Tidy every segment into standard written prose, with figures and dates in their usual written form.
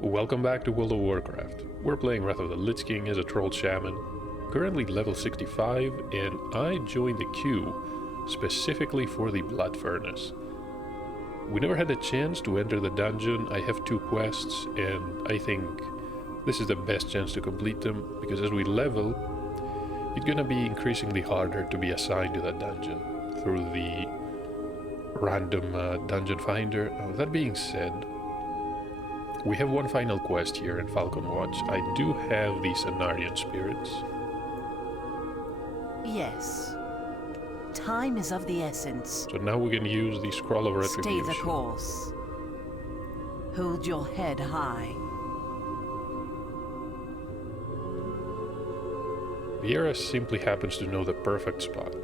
Welcome back to World of Warcraft. We're playing Wrath of the Lich King as a troll shaman, currently level 65, and I joined the queue specifically for the Blood Furnace. We never had the chance to enter the dungeon. I have 2 quests, and I think this is the best chance to complete them, because as we level, it's gonna be increasingly harder to be assigned to that dungeon through the random dungeon finder. That being said, we have one final quest here in Falcon Watch. I do have the Cenarian spirits. Yes. Time is of the essence. So now we can use the Scroll of Retribution. Stay the course. Hold your head high. Viera simply happens to know the perfect spot.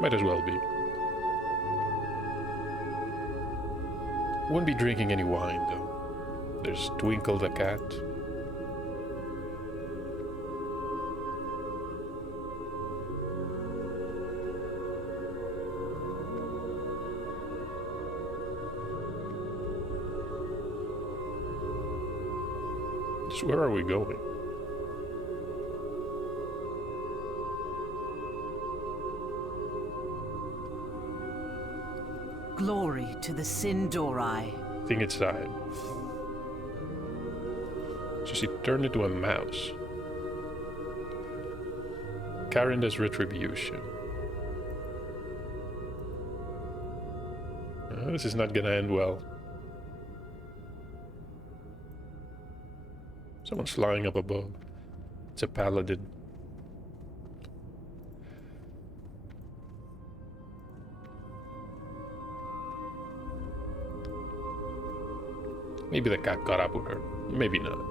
Might as well be. Won't be drinking any wine, though. There's Twinkle the cat. So where are we going? Glory to the Sindori. I think it's time. So she turned into a mouse. Karinda's Retribution. This is not gonna end well. Someone's flying up above. It's a paladin. Maybe the cat caught up with her. Maybe not.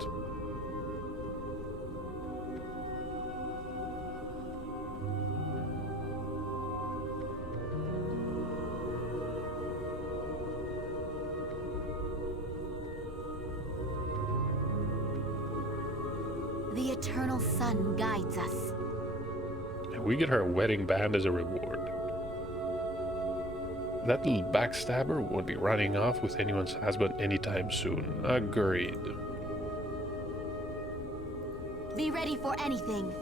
The eternal sun guides us. And we get her wedding band as a reward. That little backstabber won't be running off with anyone's husband anytime soon. Agreed. Be ready for anything.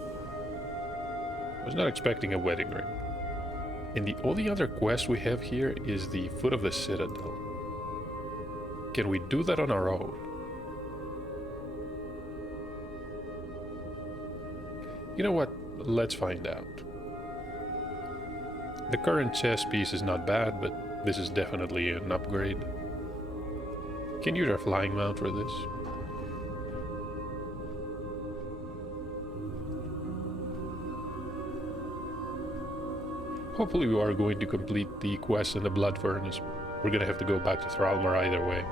I was not expecting a wedding ring. And the only other quest we have here is the Foot of the Citadel. Can we do that on our own? You know what? Let's find out. The current chess piece is not bad, but this is definitely an upgrade. Can use our flying mount for this. Hopefully we are going to complete the quest in the Blood Furnace. We're gonna have to go back to Thralmar either way.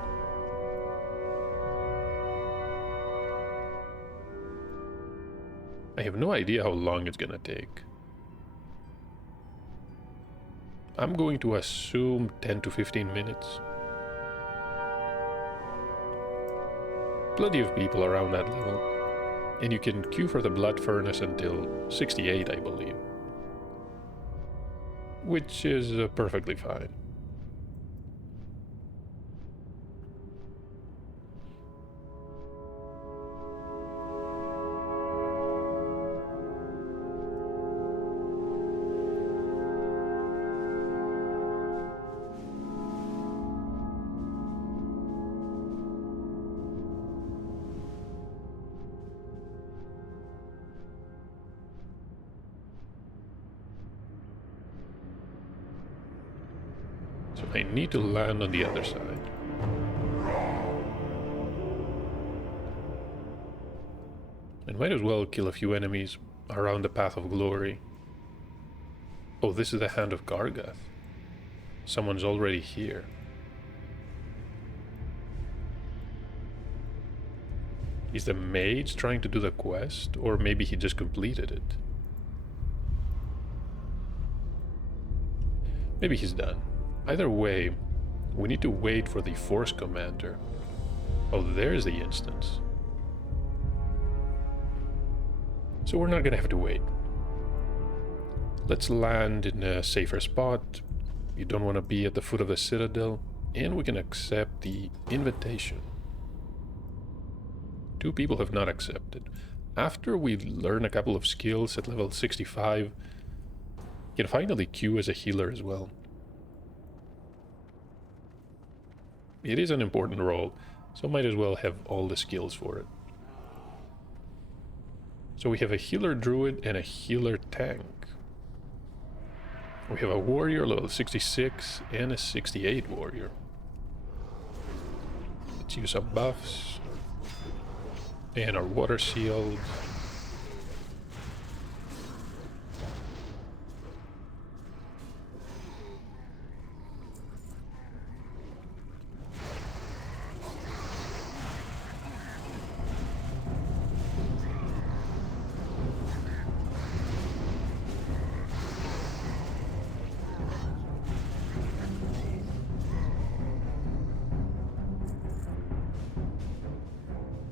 I have no idea how long it's gonna take. I'm going to assume 10 to 15 minutes. Plenty of people around that level. And you can queue for the Blood Furnace until 68, I believe. Which is perfectly fine. So I need to land on the other side. I might as well kill a few enemies around the Path of Glory. Oh, this is the Hand of Gargath. Someone's already here. Is the mage trying to do the quest? Or maybe he just completed it? Maybe he's done. Either way, we need to wait for the Force Commander. Oh, there's the instance. So we're not gonna have to wait. Let's land in a safer spot, You don't want to be at the foot of the citadel, and we can accept the invitation. 2 people have not accepted. After we learn a couple of skills at level 65, you can finally queue as a healer as well. It is an important role, so might as well have all the skills for it. So we have a healer druid and a healer tank. We have a warrior level 66 and a 68 warrior. Let's use some buffs. And our water shield.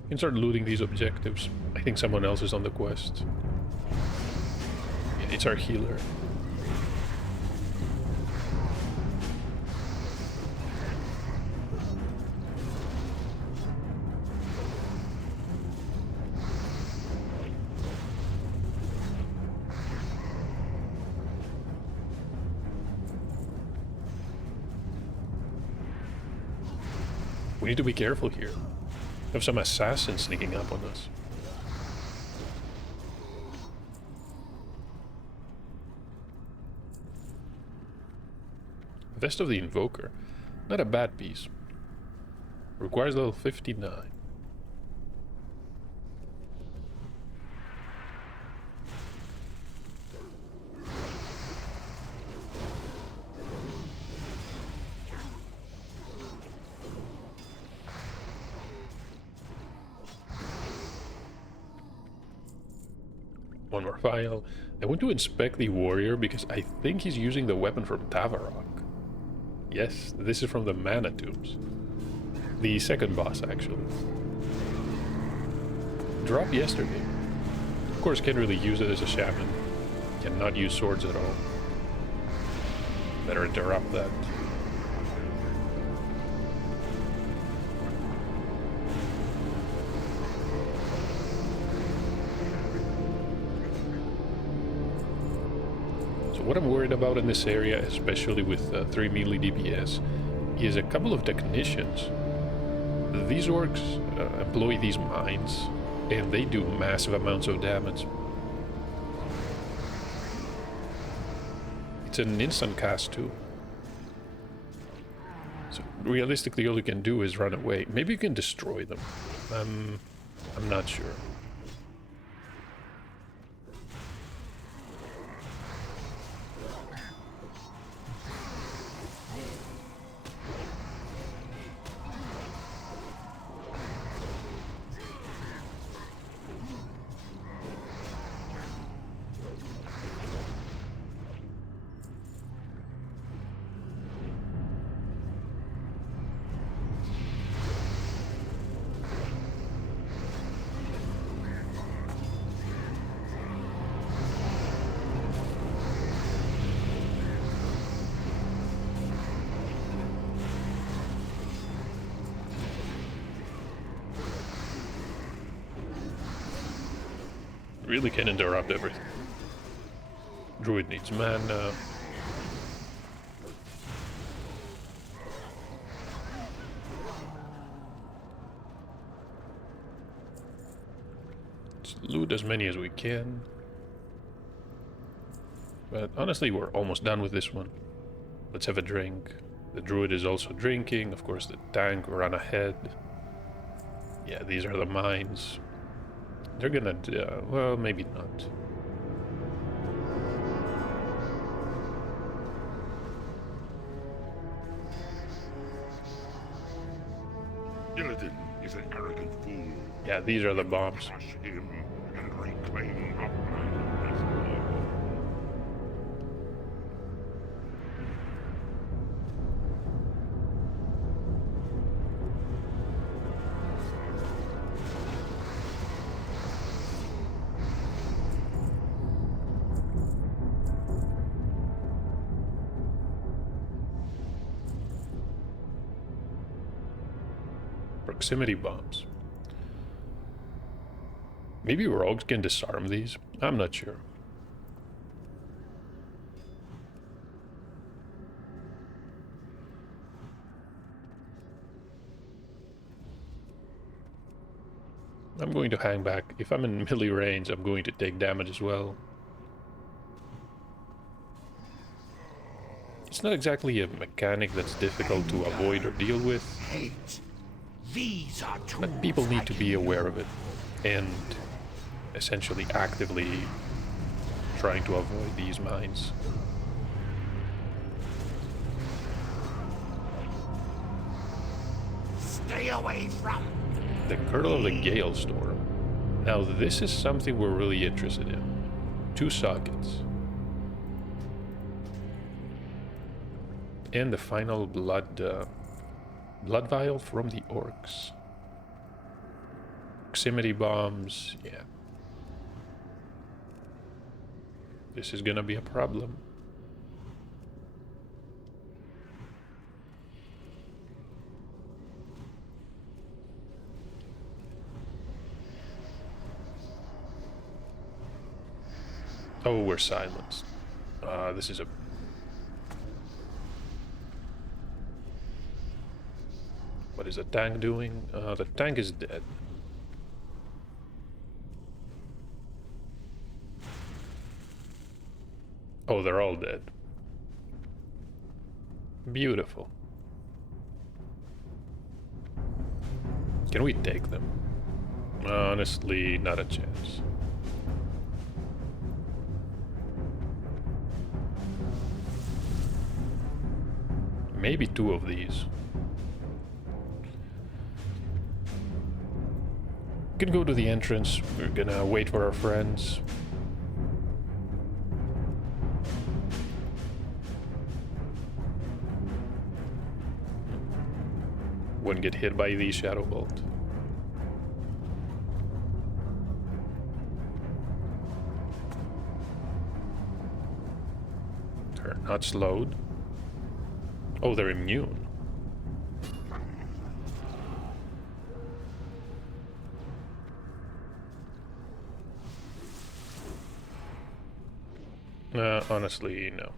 Can start looting these objectives. I think someone else is on the quest. Yeah, it's our healer. We need to be careful here. Have some assassins sneaking up on us. Vest of the Invoker. Not a bad piece. Requires level 59. One more file. I want to inspect the warrior because I think he's using the weapon from Tavarok. Yes, this is from the Mana Tombs. The second boss, actually. Drop yesterday. Of course, can't really use it as a shaman. Cannot use swords at all. Better interrupt that. What I'm worried about in this area, especially with 3 melee DPS, is a couple of technicians. These orcs employ these mines, and they do massive amounts of damage. It's an instant cast too. So realistically, all you can do is run away. Maybe you can destroy them. I'm not sure. Really can interrupt everything. Druid needs mana. Let's loot as many as we can. But honestly, we're almost done with this one. Let's have a drink. The druid is also drinking. Of course, the tank ran ahead. Yeah, these are the mines. They're gonna, well, maybe not. Illidan is an arrogant fool. Yeah, these are the bombs. Crush him and reclaim Outland as well. Proximity bombs. Maybe rogues can disarm these? I'm not sure. I'm going to hang back. If I'm in melee range, I'm going to take damage as well. It's not exactly a mechanic that's difficult to avoid or deal with, but people need to be aware of it and essentially actively trying to avoid these mines. Stay away from The Kernel of the Gale Storm. Now this is something we're really interested in. 2 sockets. And the final blood vial from the orcs. Proximity bombs, yeah. This is gonna be a problem. Oh, we're silenced. This is a... What is the tank doing? The tank is dead. Oh, they're all dead. Beautiful. Can we take them? Honestly, not a chance. Maybe 2 of these. We can go to the entrance. We're gonna wait for our friends. Wouldn't get hit by the Shadow Bolt. They're not slowed. Oh, they're immune. Honestly, no.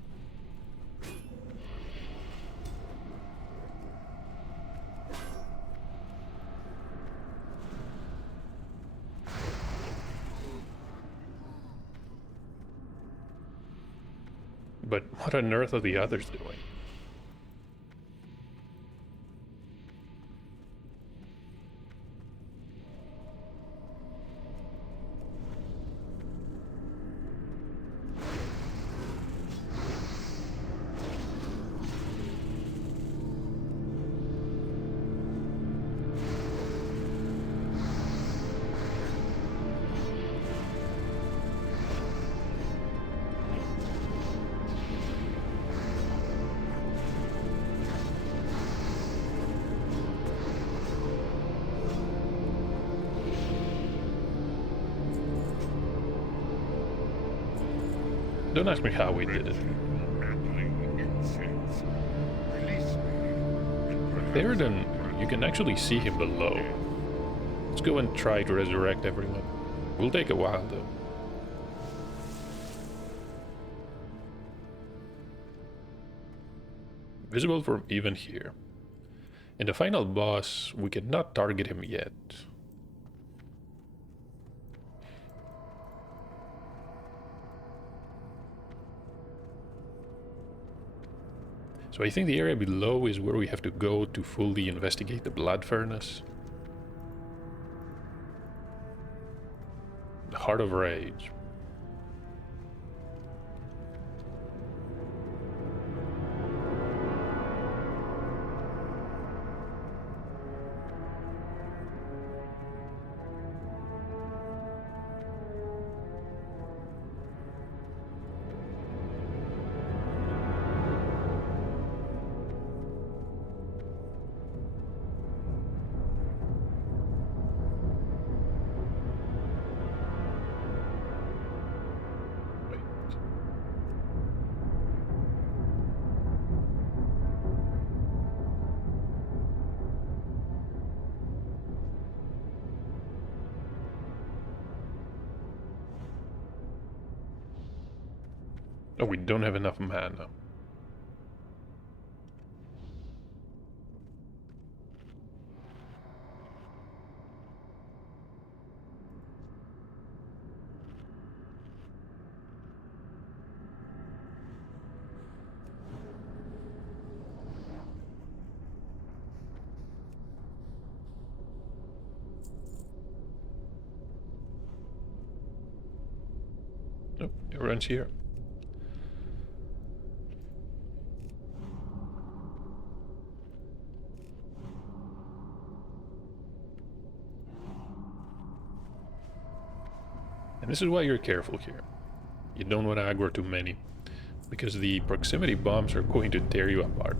But what on earth are the others doing? Don't ask me how we did it. Theoden, you can actually see him below. Let's go and try to resurrect everyone. Will take a while though. Visible from even here. In the final boss, we cannot target him yet. So I think the area below is where we have to go to fully investigate the blood furnace. The Heart of Rage. Oh, we don't have enough mana. Oh, everyone's here. And this is why you're careful here. You don't want to aggro too many, because the proximity bombs are going to tear you apart.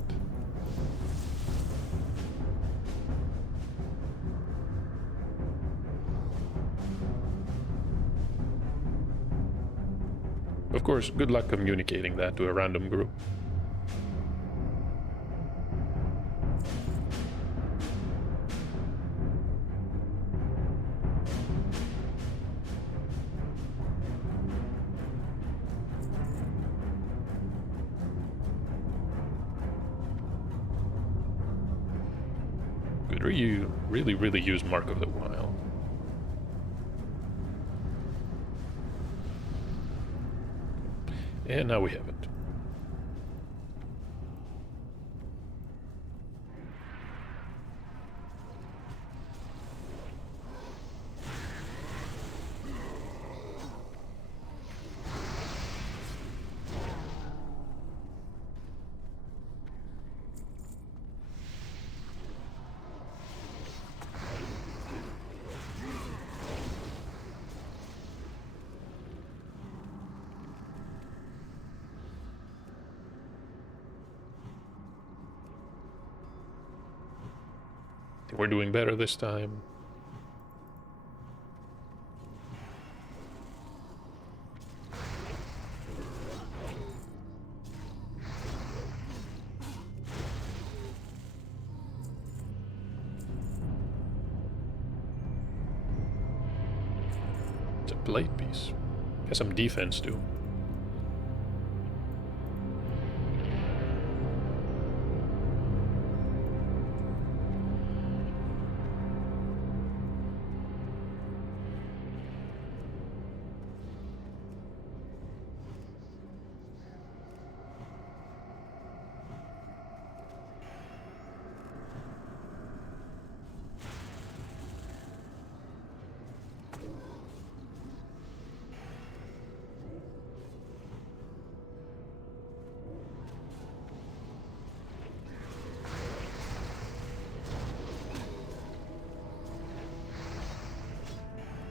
Of course, good luck communicating that to a random group. Could you really use Mark of the Wild? And now we have it. I think we're doing better this time. It's a blade piece. Has some defense too.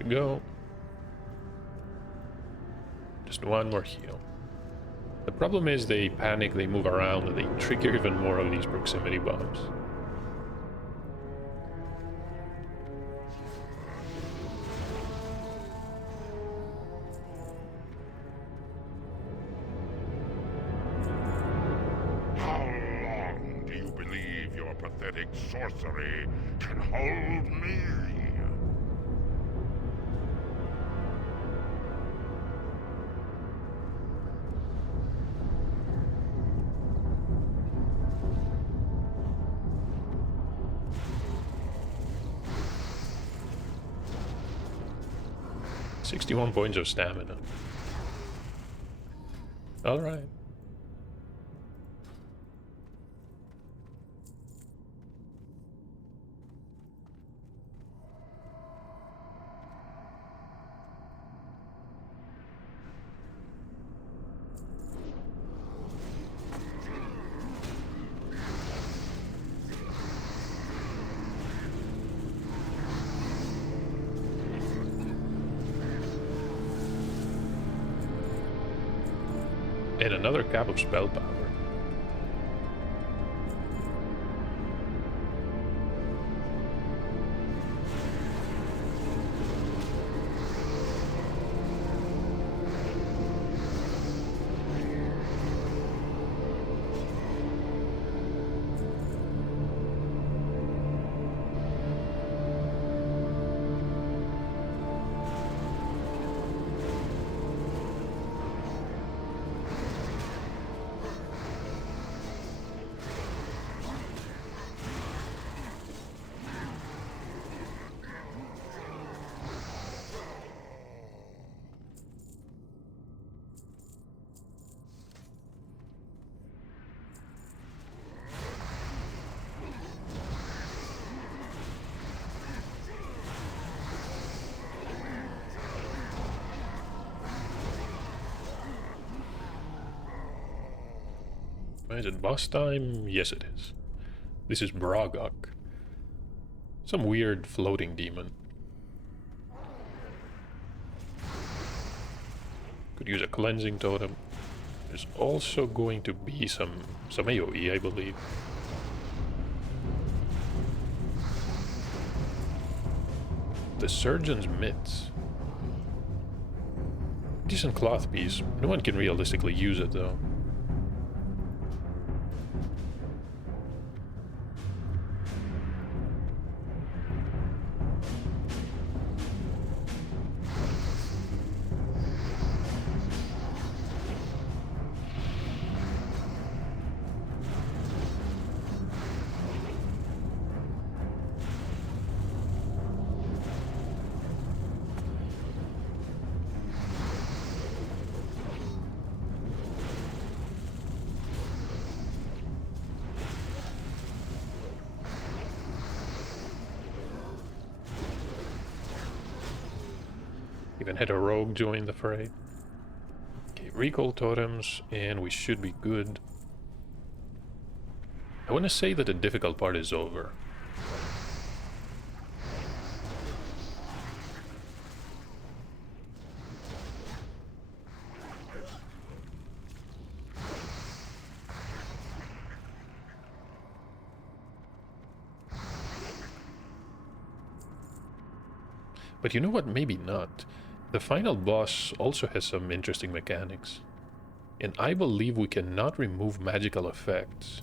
Go. Just one more heal. The problem is they panic, they move around, and they trigger even more of these proximity bombs. How long do you believe your pathetic sorcery can hold me? 61 points of stamina. Alright. And another cap of spell power. Is it boss time? Yes, it is. This is Brogok. Some weird floating demon. Could use a cleansing totem. There's also going to be some AoE, I believe. The Surgeon's Mitts. Decent cloth piece. No one can realistically use it though. Even had a rogue join the fray. Okay, recall totems, and we should be good. I want to say that the difficult part is over. But you know what? Maybe not. The final boss also has some interesting mechanics. And I believe we cannot remove magical effects.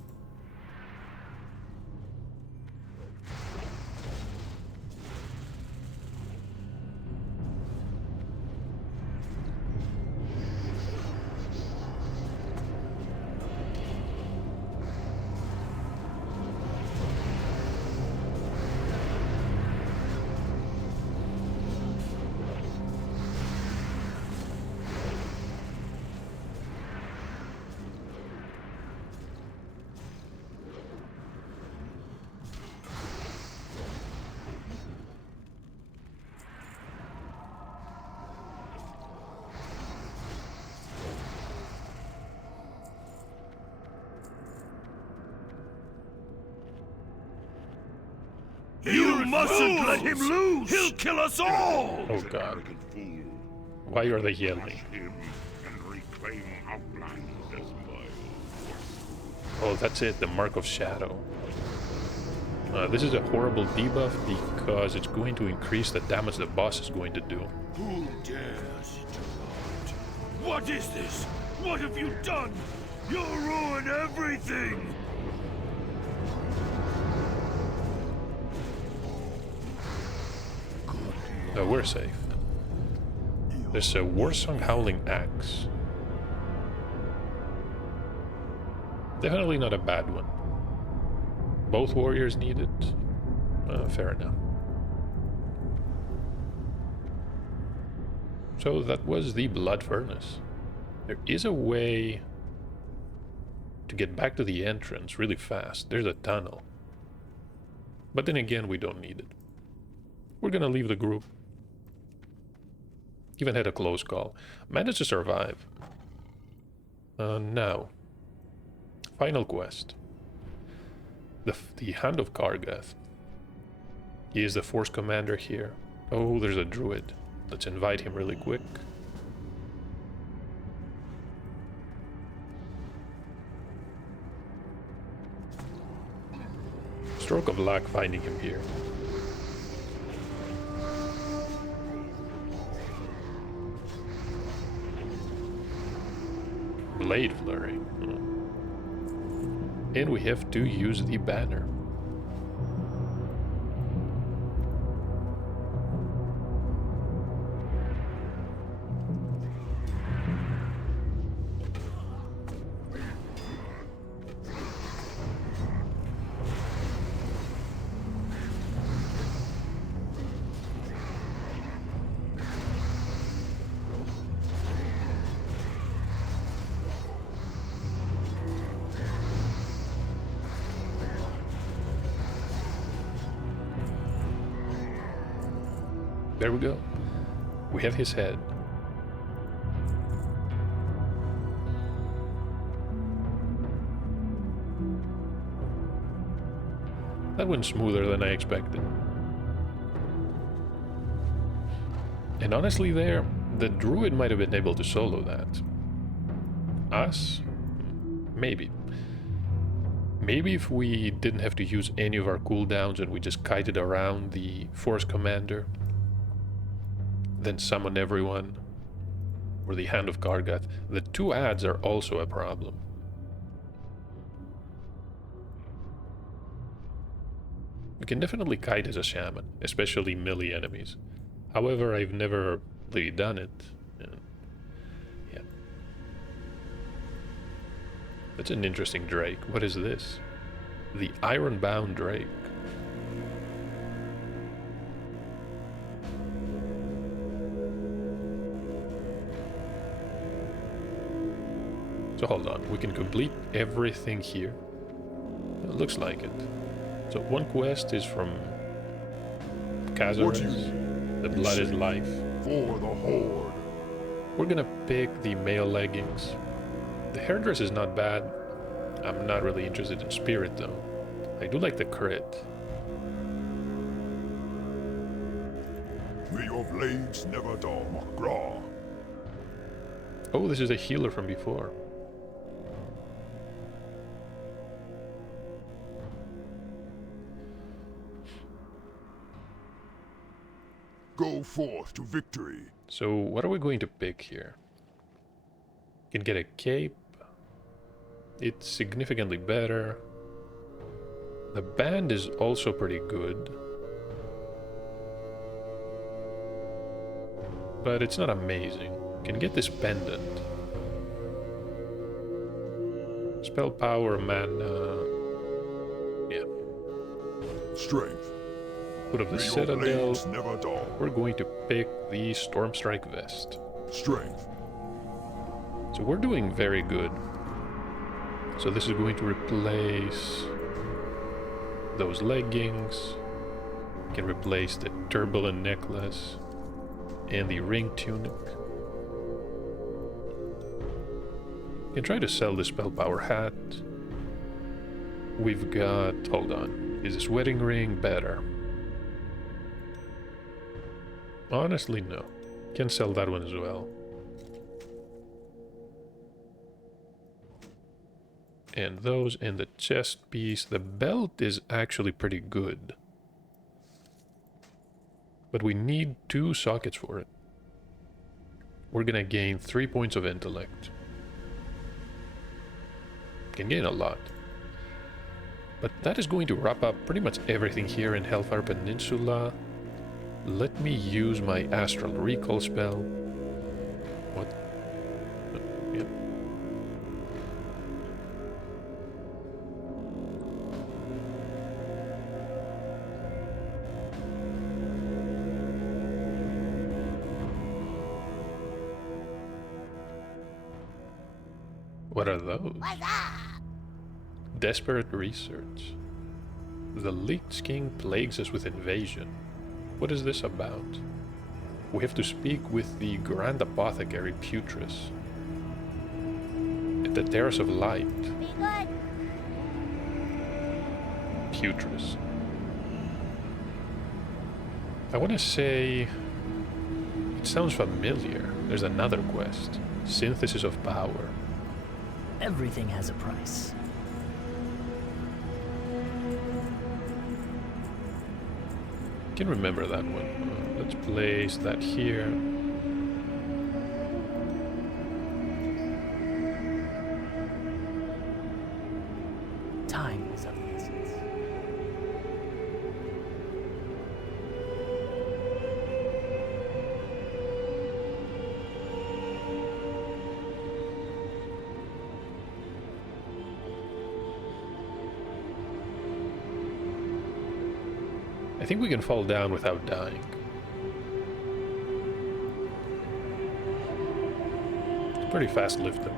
You mustn't let him loose! He'll kill us all! Oh god. Arrogant fool. Why are they Crush yelling? him and reclaim Outland as mine. Oh, that's it, the Mark of Shadow. This is a horrible debuff because it's going to increase the damage the boss is going to do. Who dares interrupt? What is this? What have you done? You'll ruin everything! No, we're safe. There's a Warsong Howling Axe. Definitely not a bad one. Both warriors need it. Fair enough. So that was the Blood Furnace. There is a way to get back to the entrance really fast. There's a tunnel. But then again, we don't need it. We're gonna leave the group. Even had a close call. Managed to survive. Now. Final quest. The Hand of Kargath. He is the Force Commander here. Oh, there's a druid. Let's invite him really quick. Stroke of luck finding him here. Blade Flurry. And we have to use the banner. There we go. We have his head. That went smoother than I expected. And honestly there, the druid might have been able to solo that. Us? Maybe. Maybe if we didn't have to use any of our cooldowns and we just kited around the force commander, then summon everyone, or the Hand of Gargath. The 2 adds are also a problem. We can definitely kite as a shaman, especially melee enemies. However, I've never really done it. And yeah. That's an interesting drake. What is this? The Ironbound Drake. So hold on, we can complete everything here. It looks like it. So one quest is from Kazaris. The blood is life. For the Horde. We're gonna pick the male leggings. The hairdress is not bad. I'm not really interested in spirit though. I do like the crit. May your blades never dull, Gra. Oh, this is a healer from before. Go forth to victory. So what are we going to pick here? You can get a cape. It's significantly better. The band is also pretty good. But it's not amazing. You can get this pendant. Spell power, mana. Yeah. Strength. Foot of the May your Citadel. blades never dull. We're going to pick the Stormstrike vest. Strength. So we're doing very good. So this is going to replace those leggings. We can replace the turbulent necklace and the ring tunic. We can try to sell the spell power hat. We've got, hold on, is this wedding ring better? Honestly, no. Can sell that one as well. And those, and the chest piece. The belt is actually pretty good. But we need 2 sockets for it. We're gonna gain 3 points of intellect. Can gain a lot. But that is going to wrap up pretty much everything here in Hellfire Peninsula. Let me use my Astral Recall spell. What? Yeah. What are those? Desperate research. The Lich King plagues us with invasion. What is this about? We have to speak with the Grand Apothecary Putris at the Terrace of Light. Be good. Putris. I want to say... It sounds familiar. There's another quest. Synthesis of Power. Everything has a price. Can remember that one. Let's place that here. Time is of the essence. I think we can fall down without dying. It's a pretty fast lift though.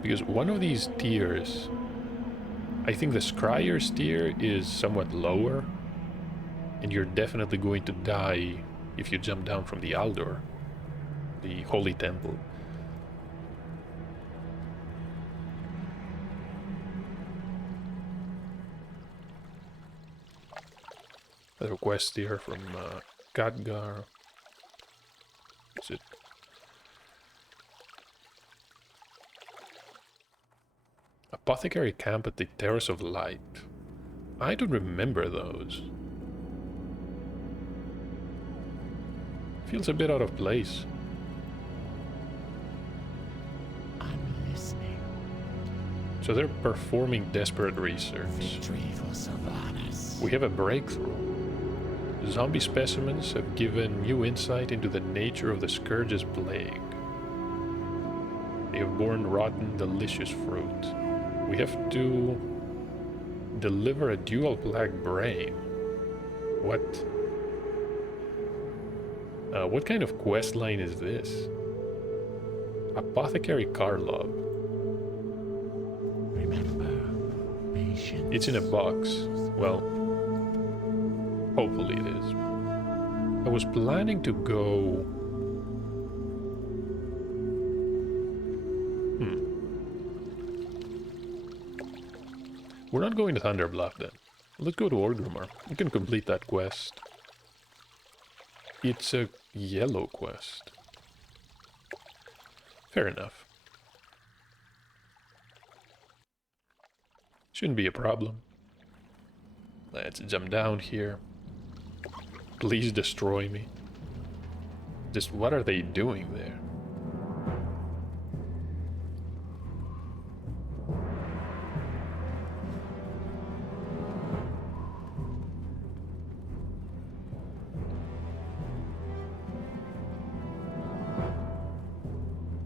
Because one of these tiers, I think the Scryer's tier is somewhat lower, and you're definitely going to die if you jump down from the Aldor, the Holy Temple. A request here from Khadgar. Is it? Apothecary camp at the Terrace of Light. I don't remember those. Feels a bit out of place. I'm listening. So they're performing desperate research. Victory for Sylvanas. We have a breakthrough. Zombie specimens have given new insight into the nature of the Scourge's plague. They have borne rotten, delicious fruit. We have to deliver a dual plague brain. What kind of quest line is this? Apothecary Karlov. Remember, patience. It's in a box. Well, hopefully it is. I was planning to go... We're not going to Thunderbluff then. Let's go to Orgrimmar. We can complete that quest. It's a yellow quest. Fair enough. Shouldn't be a problem. Let's jump down here. Please destroy me. Just what are they doing there?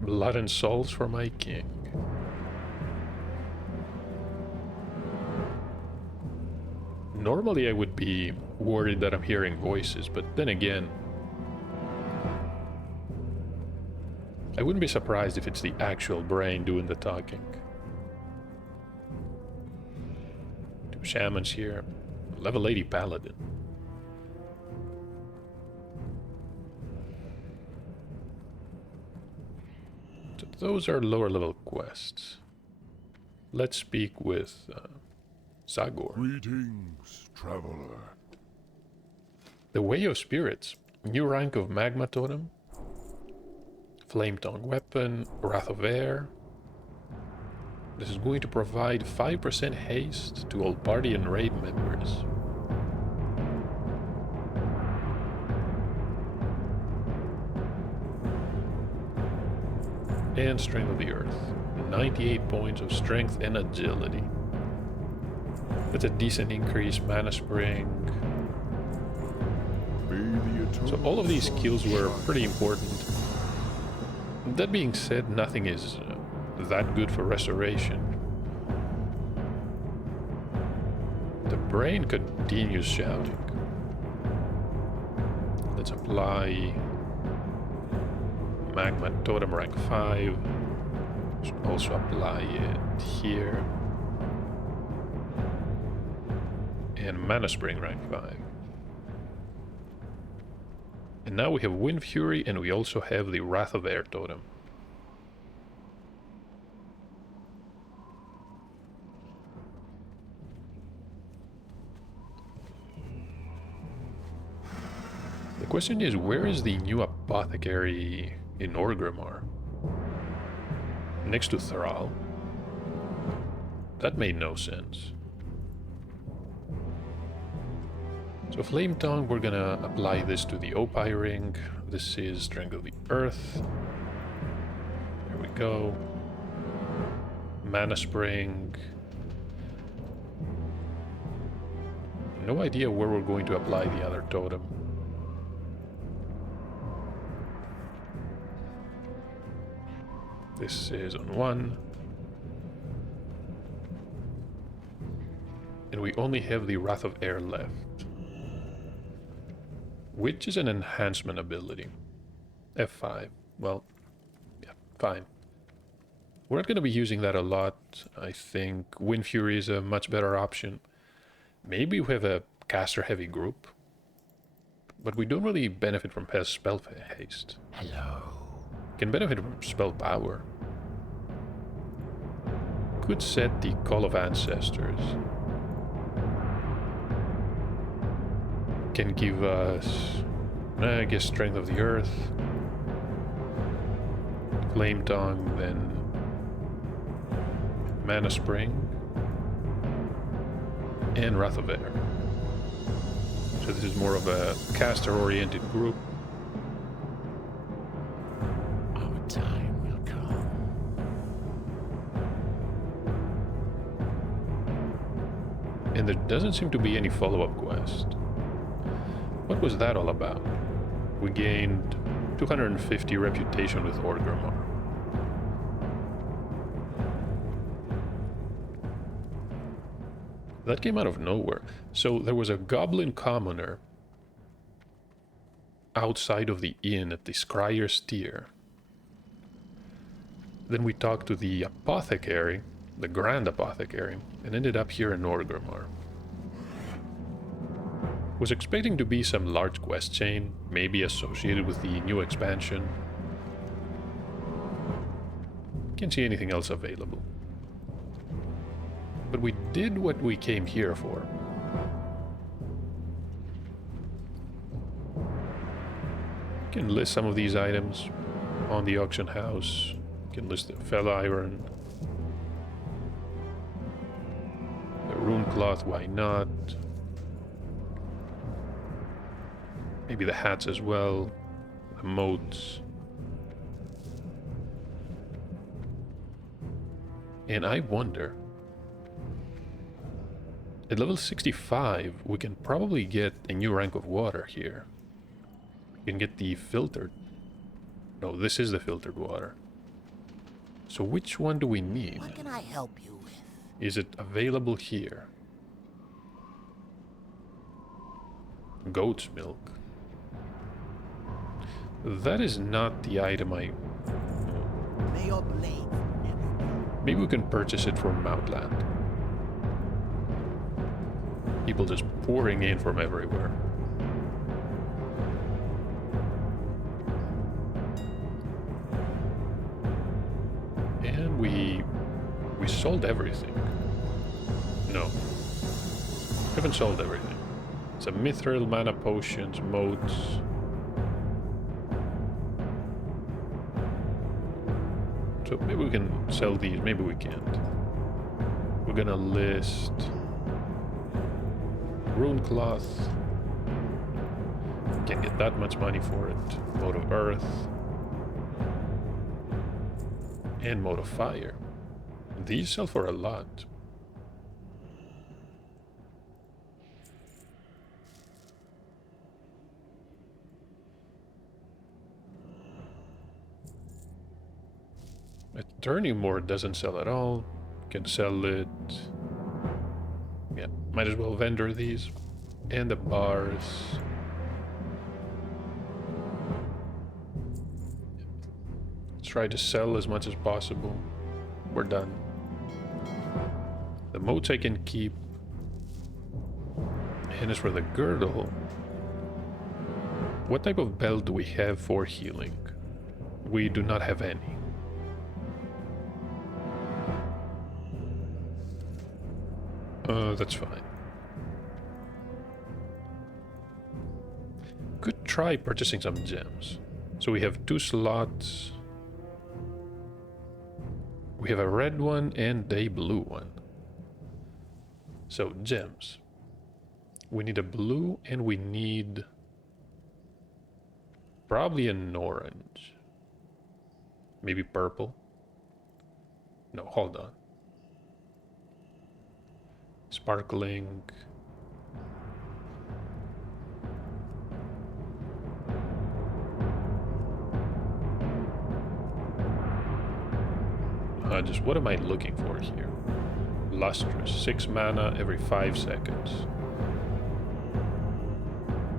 Blood and souls for my king. Normally I would be worried that I'm hearing voices, but then again, I wouldn't be surprised if it's the actual brain doing the talking. Two shamans here. Level 80 paladin. So those are lower level quests. Let's speak with Zagor. Greetings, traveler. The Way of Spirits. New rank of Magma Totem. Flame Tongue Weapon. Wrath of Air. This is going to provide 5% haste to all party and raid members. And Strength of the Earth. 98 points of strength and agility. That's a decent increase. Mana Spring. So all of these skills were pretty important. That being said, nothing is that good for restoration. The brain continues shouting. Let's apply Magma Totem rank 5. Should also apply it here. And Mana Spring rank 5. And now we have Wind Fury, and we also have the Wrath of Air Totem. The question is, where is the new apothecary in Orgrimmar? Next to Thrall. That made no sense. So Flame Tongue, we're gonna apply this to the Opie Ring. This is Strength of the Earth. There we go. Mana Spring. No idea where we're going to apply the other totem. This is on 1. And we only have the Wrath of Air left. Which is an enhancement ability. F5. Well, yeah, fine. We're not going to be using that a lot. I think Wind Fury is a much better option. Maybe we have a caster-heavy group. But we don't really benefit from spell haste. Hello. Can benefit from spell power. Could set the Call of Ancestors. can give us, I guess, Strength of the Earth, Flame Tongue, then Mana Spring, and Wrath of Air. So this is more of a caster-oriented group. Our time will come. And there doesn't seem to be any follow-up quest. What was that all about? We gained 250 reputation with Orgrimmar. That came out of nowhere. So there was a goblin commoner outside of the inn at the Scryer's Tier. Then we talked to the apothecary, the Grand Apothecary, and ended up here in Orgrimmar. Was expecting to be some large quest chain, maybe associated with the new expansion. Can't see anything else available. But we did what we came here for. Can list some of these items on the auction house. Can list the fell iron, the rune cloth, why not? Maybe the hats as well, the moats. And I wonder, at level 65, we can probably get a new rank of water here. We can get the filtered. No, this is the filtered water. So which one do we need? What can I help you with? Is it available here? Goat's milk. That is not the item I... May your blade never... Maybe we can purchase it from Outland. People just pouring in from everywhere. And we sold everything. No. Haven't sold everything. Some mithril, mana potions, motes. So maybe we can sell these, maybe we can't. We're gonna list rune cloth. Can't get that much money for it. Mode of earth. And mode of fire. These sell for a lot. Attorney Mort doesn't sell at all. Can sell it. Yeah, might as well vendor these. And the bars. Try to sell as much as possible. We're done. The motes I can keep. And as for the girdle, what type of belt do we have for healing? We do not have any. That's fine. Could try purchasing some gems. So we have 2 slots. We have a red one and a blue one. So gems. We need a blue and we need probably an orange. Maybe purple. No, hold on. Sparkling. Just what am I looking for here? Lustrous, 6 mana every 5 seconds.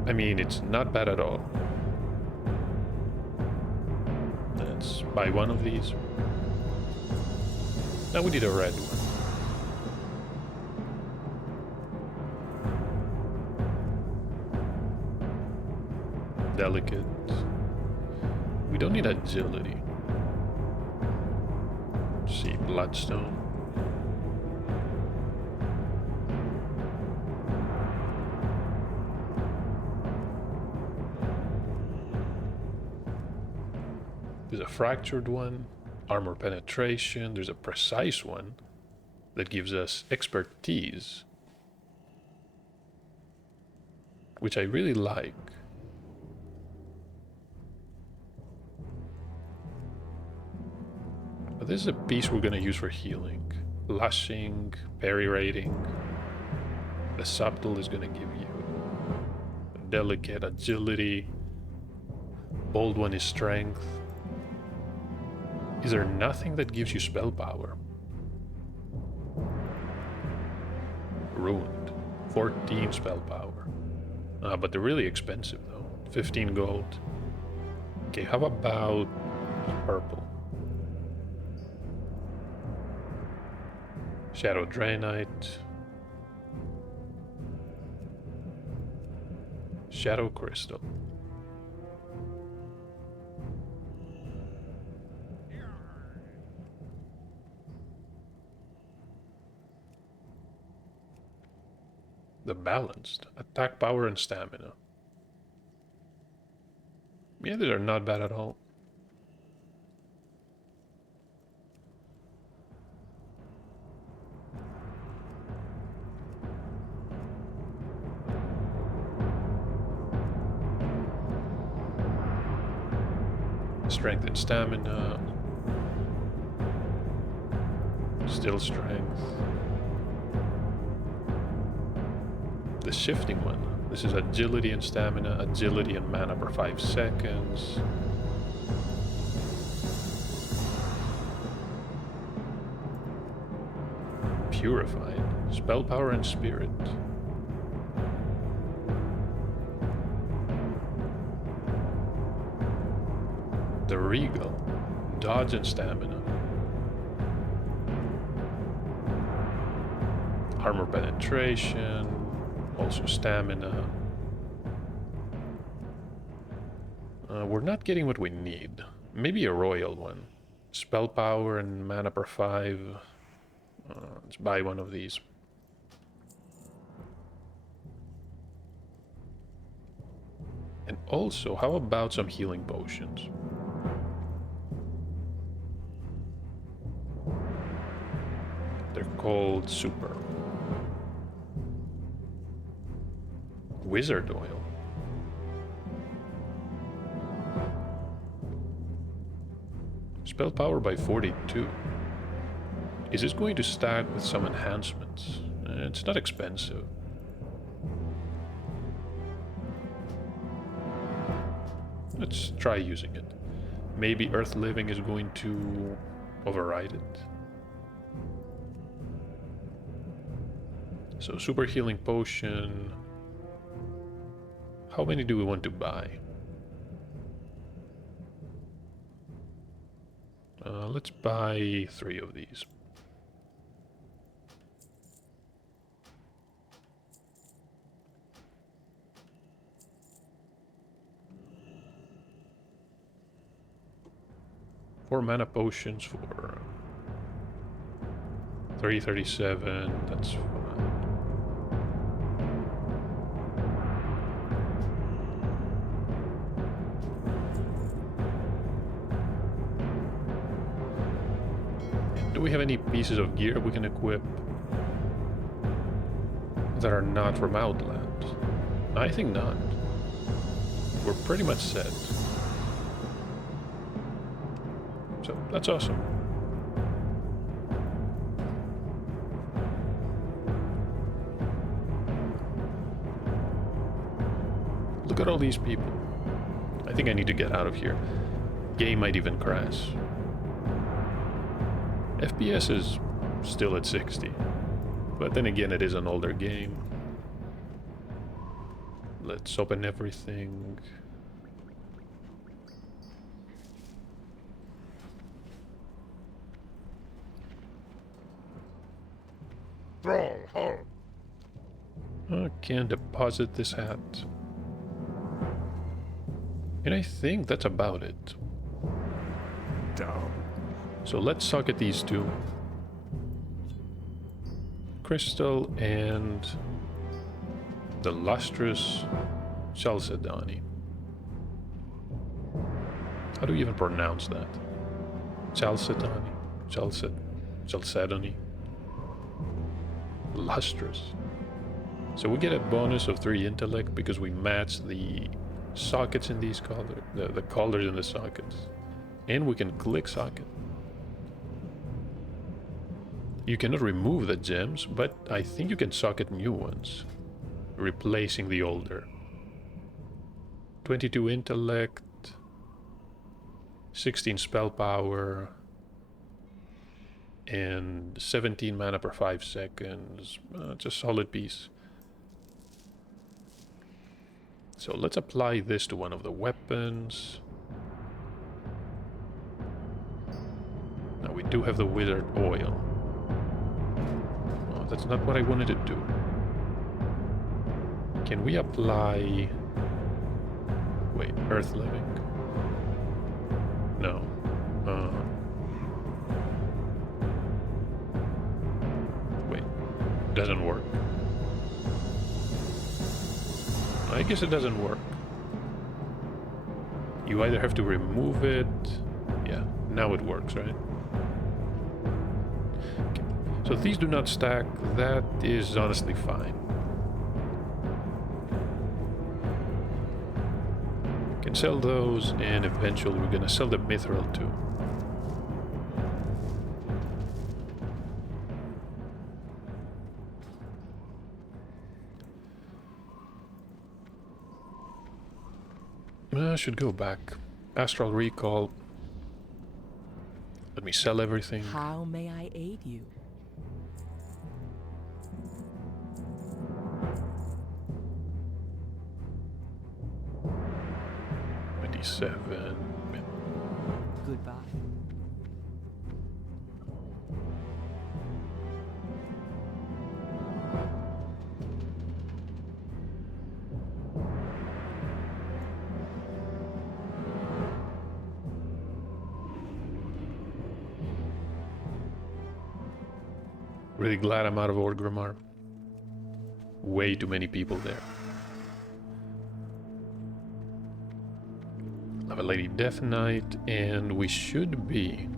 I mean, it's not bad at all. Let's buy one of these. Now we need a red one. Delicate. We don't need agility. Let's see, bloodstone. There's a fractured one, armor penetration. There's a precise one that gives us expertise, which I really like. But this is a piece we're gonna use for healing. Lushing, parry rating. The subtle is gonna give you delicate agility. Bold one is strength. Is there nothing that gives you spell power? Ruined. 14 spell power. But they're really expensive though. 15 gold. Okay, how about purple? Shadow Draenite. Shadow Crystal. The balanced. Attack power and stamina. Yeah, these are not bad at all. Strength and stamina. Still strength. The shifting one. This is agility and stamina, agility and mana per 5 seconds. Purified. Spell power and spirit. The Regal. Dodge and stamina. Armor penetration. Also stamina. We're not getting what we need. Maybe a royal one. Spell power and mana per 5. Let's buy one of these. And also, how about some healing potions? They're called Super. Wizard oil. Spell power by 42. Is this going to stack with some enhancements? It's not expensive. Let's try using it. Maybe Earth Living is going to override it. So super healing potion. How many do we want to buy? Let's buy 3 of these. Four mana potions for 337. That's fine. Do we have any pieces of gear we can equip that are not from Outland? I think not. We're pretty much set. So that's awesome. Look at all these people. I think I need to get out of here. Game might even crash. FPS is still at 60, but then again it is an older game. Let's open everything. Stronghold. I can deposit this hat. And I think that's about it. Down. So let's socket these two. Crystal and the lustrous Chalcedony. How do you even pronounce that? Chalcedony? Chalcedony? Lustrous. So we get a bonus of 3 intellect because we match the sockets in these colors, the colors in the sockets. And we can click socket. You cannot remove the gems, but I think you can socket new ones, replacing the older. 22 intellect, 16 spell power, and 17 mana per 5 seconds. It's a solid piece. So let's apply this to one of the weapons. Now we do have the wizard oil. Oh, that's not what I wanted to do. Can we apply... Wait, earth living? No. Wait, doesn't work. I guess it doesn't work. You either have to remove it... Yeah, now it works, right? Okay. So these do not stack. That is honestly fine. Can sell those, and eventually we're gonna sell the mithril too. I should go back. Astral recall. Let me sell everything. How may I aid you? Seven. Goodbye. Really glad I'm out of Orgrimmar. Way too many people there. Have a Lady Death Knight, and we should be...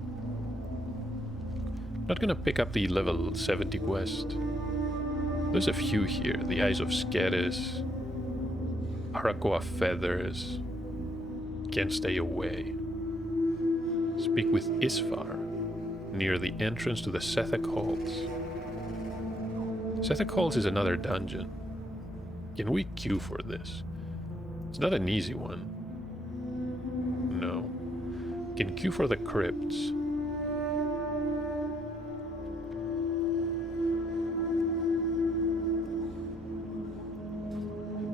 Not gonna pick up the level 70 quest. There's a few here. The Eyes of Sketis, Arakoa Feathers, Can't Stay Away. Speak with Isfar, near the entrance to the Sethek Halls. Sethek Halls is another dungeon. Can we queue for this? It's not an easy one. No. Can queue for the crypts.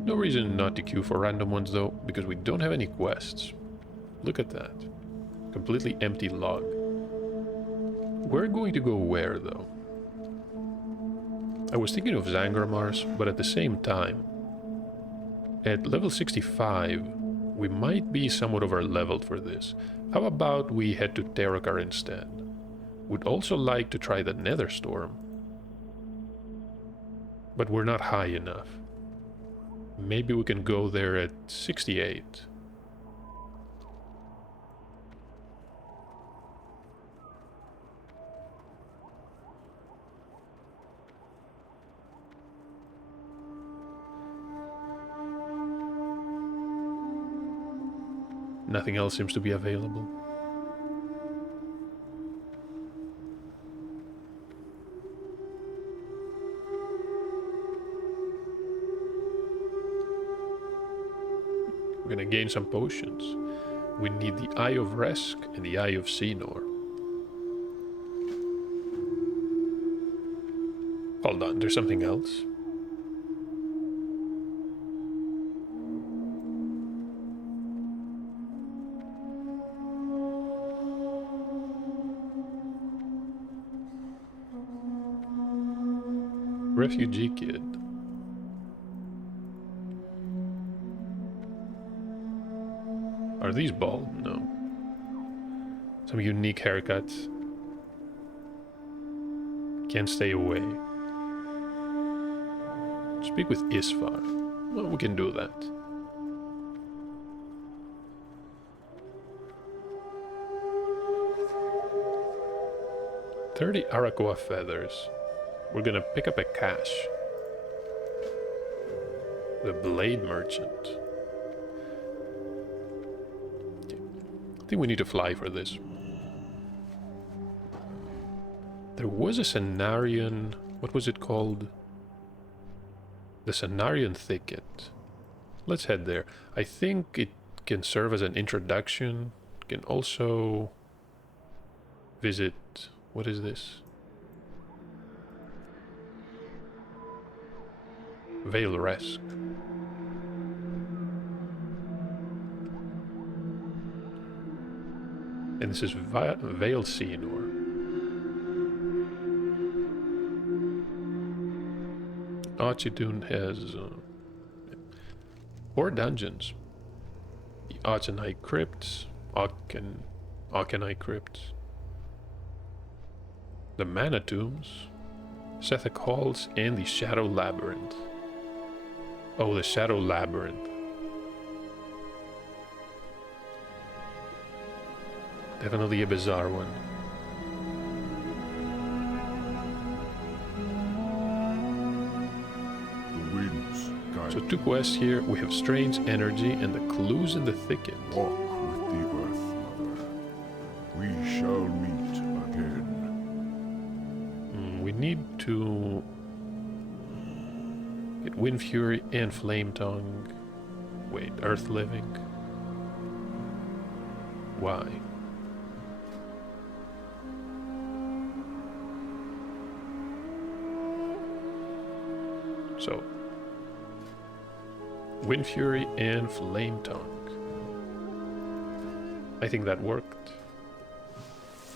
No reason not to queue for random ones though, because we don't have any quests. Look at that. Completely empty log. We're going to go where though? I was thinking of Zangramar's, but at the same time, at level 65, we might be somewhat over-leveled for this. How about we head to Terokkar instead? Would also like to try the Netherstorm. But we're not high enough. Maybe we can go there at 68. Nothing else seems to be available. We're gonna gain some potions. We need the Eye of Resk and the Eye of Senor. Hold on, there's something else. Refugee kid. Are these bald? No. Some unique haircuts. Can't stay away. Speak with Isfar. Well, we can do that. 30 Arakoa feathers. We're gonna pick up a cache. The Blade Merchant. Okay. I think we need to fly for this. There was a Cenarian... What was it called? The Cenarian Thicket. Let's head there. I think it can serve as an introduction. Can also visit... What is this? Vale Resk. And this is Vale Senor. Archidune has 4 dungeons. The Archenite Crypts, Arcanite Crypts, the Mana Tombs, Sethek Halls, and the Shadow Labyrinth. Oh, the Shadow Labyrinth. Definitely a bizarre one. The winds guide. So 2 quests here. We have Strange Energy and the Clues in the Thicket. Walk with the earth, mother. We shall meet again. We need to get Wind Fury and Flame Tongue. Wait, Earth Living. Why? So, Wind Fury and Flame Tongue. I think that worked.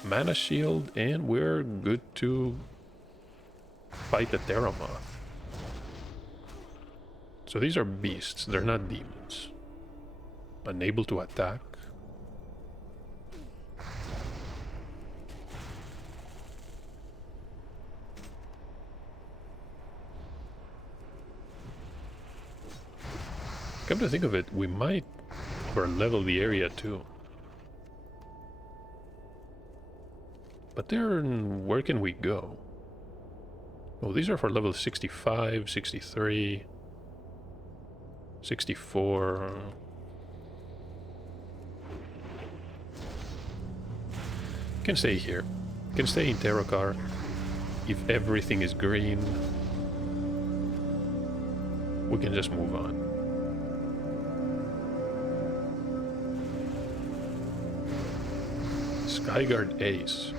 Mana Shield, and we're good to fight the Terramoth. So these are beasts, they're not demons. Unable to attack. Come to think of it, we might over-level the area too. But then, where can we go? Oh, these are for level 65, 63, 64. Can stay here. Can stay in Terrakar. If everything is green, we can just move on. Skyguard Ace.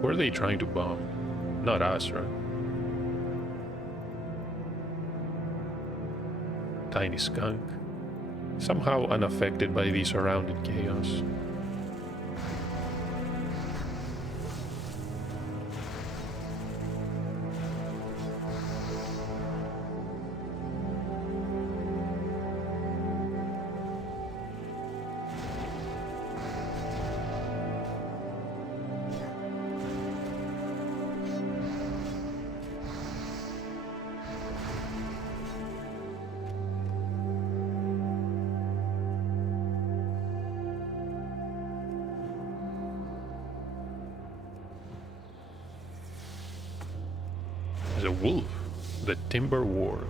Where are they trying to bomb? Not us, right? Tiny Skunk. Somehow unaffected by the surrounding chaos. A wolf, the Timber Ward.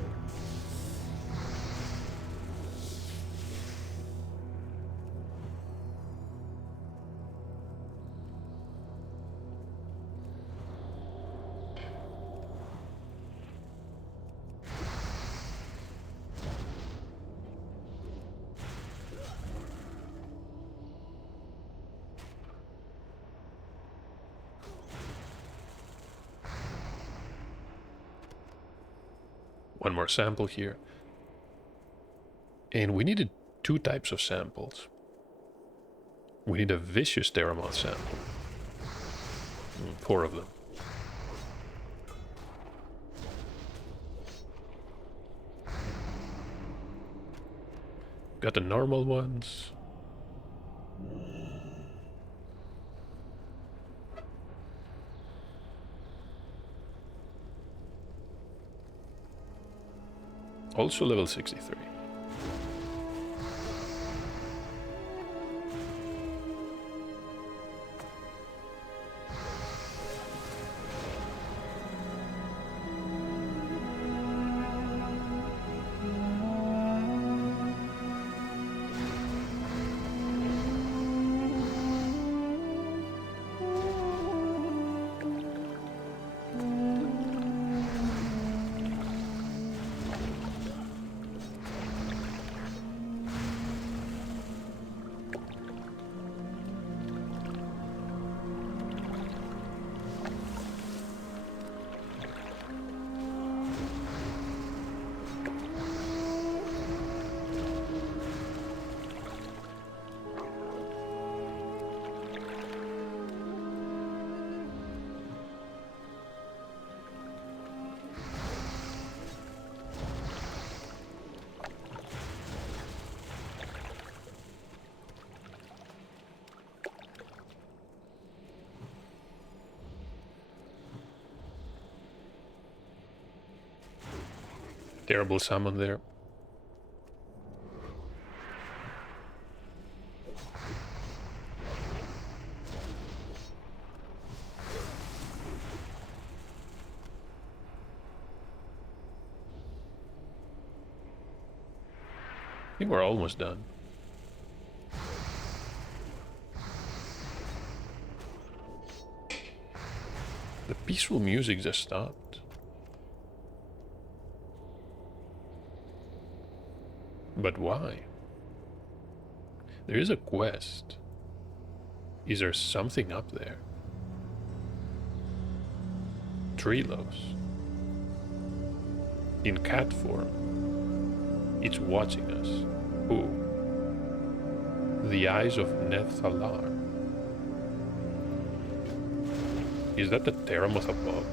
One more sample here. And we needed 2 types of samples. We need a vicious Terramoth sample. 4 of them. Got the normal ones. Also level 63. terrible summon there. I think we're almost done. The peaceful music just stopped. But why? There is a quest. Is there something up there? Trilos. In cat form. It's watching us. Who? The eyes of Nethalar. Is that the Terramoth above?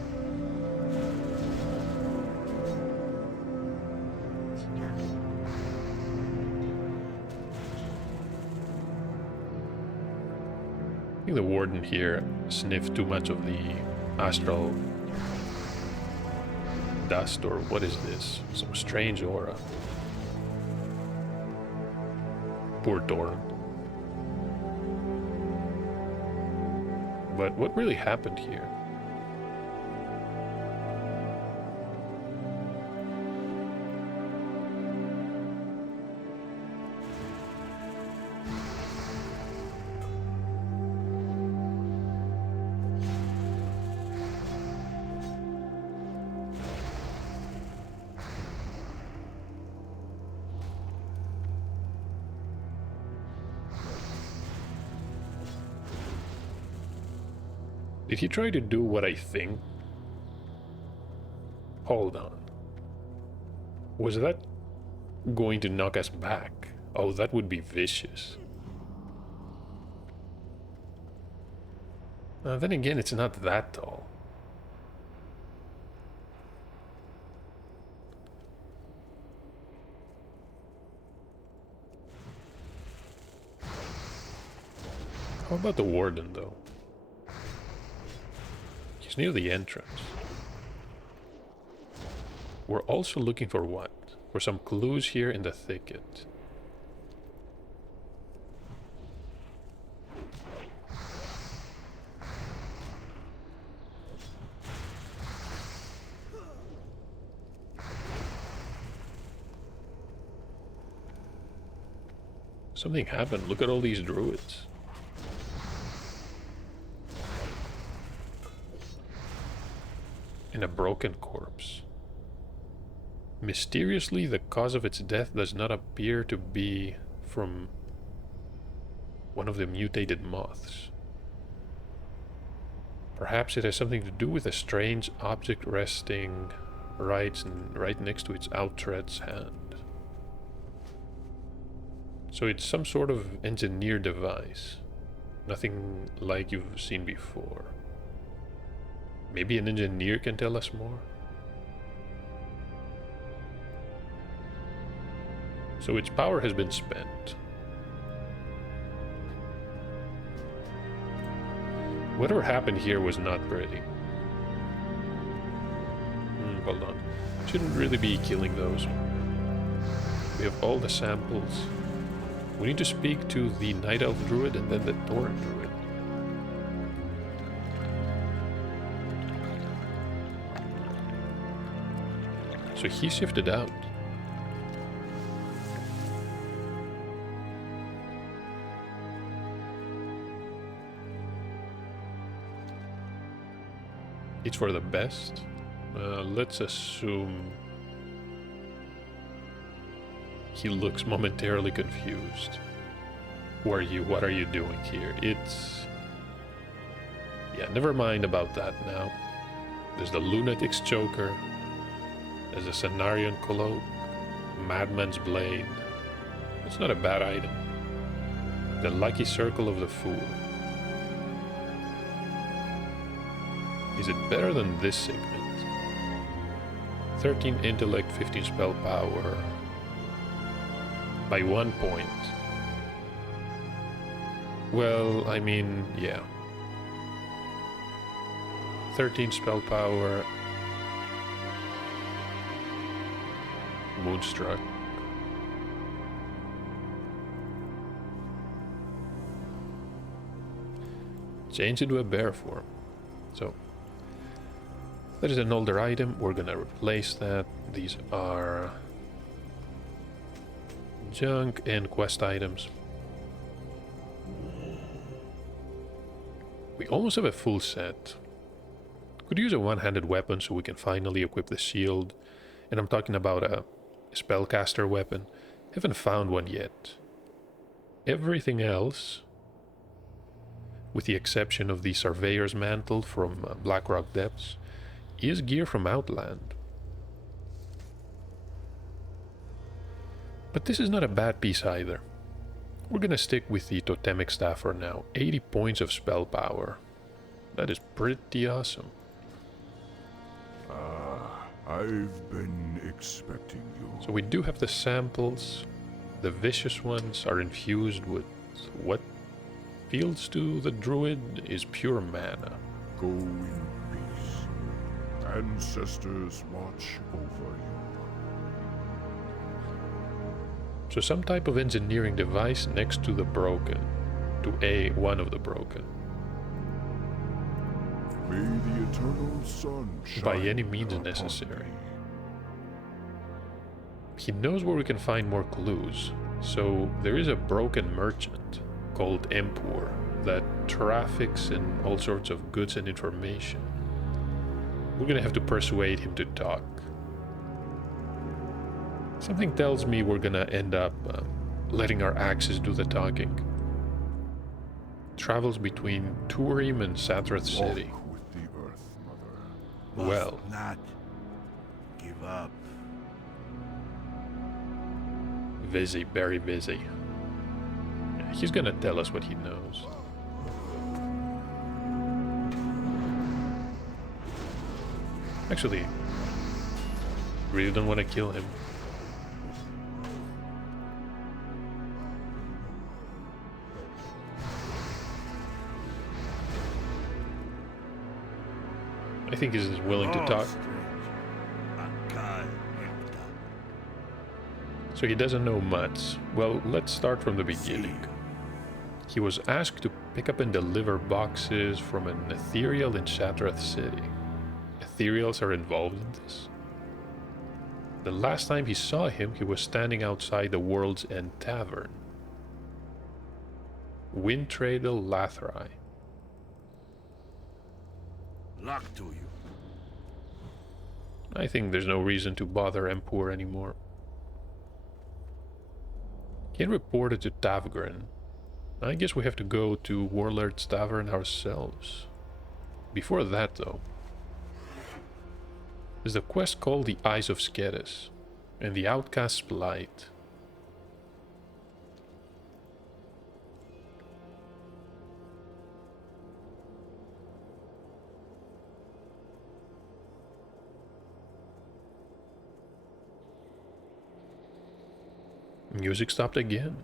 I think the warden here sniffed too much of the astral dust, or what is this? Some strange aura. Poor Doran. But what really happened here? Did he try to do what I think? Hold on. Was that going to knock us back? Oh, that would be vicious. Then again, it's not that tall. How about the warden, though? He's near the entrance. We're also looking for what? For some clues here in the thicket. Something happened. Look at all these druids. And a broken corpse. Mysteriously, the cause of its death does not appear to be from one of the mutated moths. Perhaps it has something to do with a strange object resting right next to its outstretched hand. So it's some sort of engineered device. Nothing like you've seen before. Maybe an engineer can tell us more? So its power has been spent. Whatever happened here was not pretty. Hold on. Shouldn't really be killing those. We have all the samples. We need to speak to the Night Elf Druid and then the Tauren Druid. So he shifted out. It's for the best. Let's assume he looks momentarily confused. Who are you? What are you doing here? Yeah, never mind about that now. There's the Lunatic's Choker. There's a Cenarion Cloak. Madman's Blade. It's not a bad item. The Lucky Circle of the Fool. Is it better than this segment? 13 intellect, 15 spell power. By 1 point. Well, I mean, yeah. 13 spell power. Moonstruck. Change into a bear form. So that is an older item. We're gonna replace that. These are junk and quest items. We almost have a full set. Could use a one-handed weapon so we can finally equip the shield. And I'm talking about a spellcaster weapon. Haven't found one yet. Everything else, with the exception of the Surveyor's Mantle from Blackrock Depths, is gear from Outland. But this is not a bad piece either. We're gonna stick with the Totemic Staff for now. 80 points of spell power. That is pretty awesome. I've been expecting you. So we do have the samples. The vicious ones are infused with what feels to the druid is pure mana. Go in peace. Ancestors watch over you. So some type of engineering device next to the broken. To one of the broken. May the eternal sun shine By any means upon necessary. me. He knows where we can find more clues. So there is a broken merchant called Empur that traffics in all sorts of goods and information. We're gonna have to persuade him to talk. Something tells me we're gonna end up letting our axes do the talking. Travels between Turim and Satrath City. Walk with the earth, mother. Well, Not give up. busy, very busy. He's gonna tell us what he knows. Actually, really don't want to kill him. I think he's willing to talk. So he doesn't know much. Well, let's start from the beginning. He was asked to pick up and deliver boxes from an ethereal in Satrath City. Ethereals are involved in this. The last time he saw him, he was standing outside the World's End Tavern. Windtradle Lathrai. Luck to you. I think there's no reason to bother Empur anymore. He reported to Tavgren. I guess we have to go to Warlord's Tavern ourselves. Before that, though, there's a quest called the Eyes of Skedis and the Outcast's Blight. Music stopped again.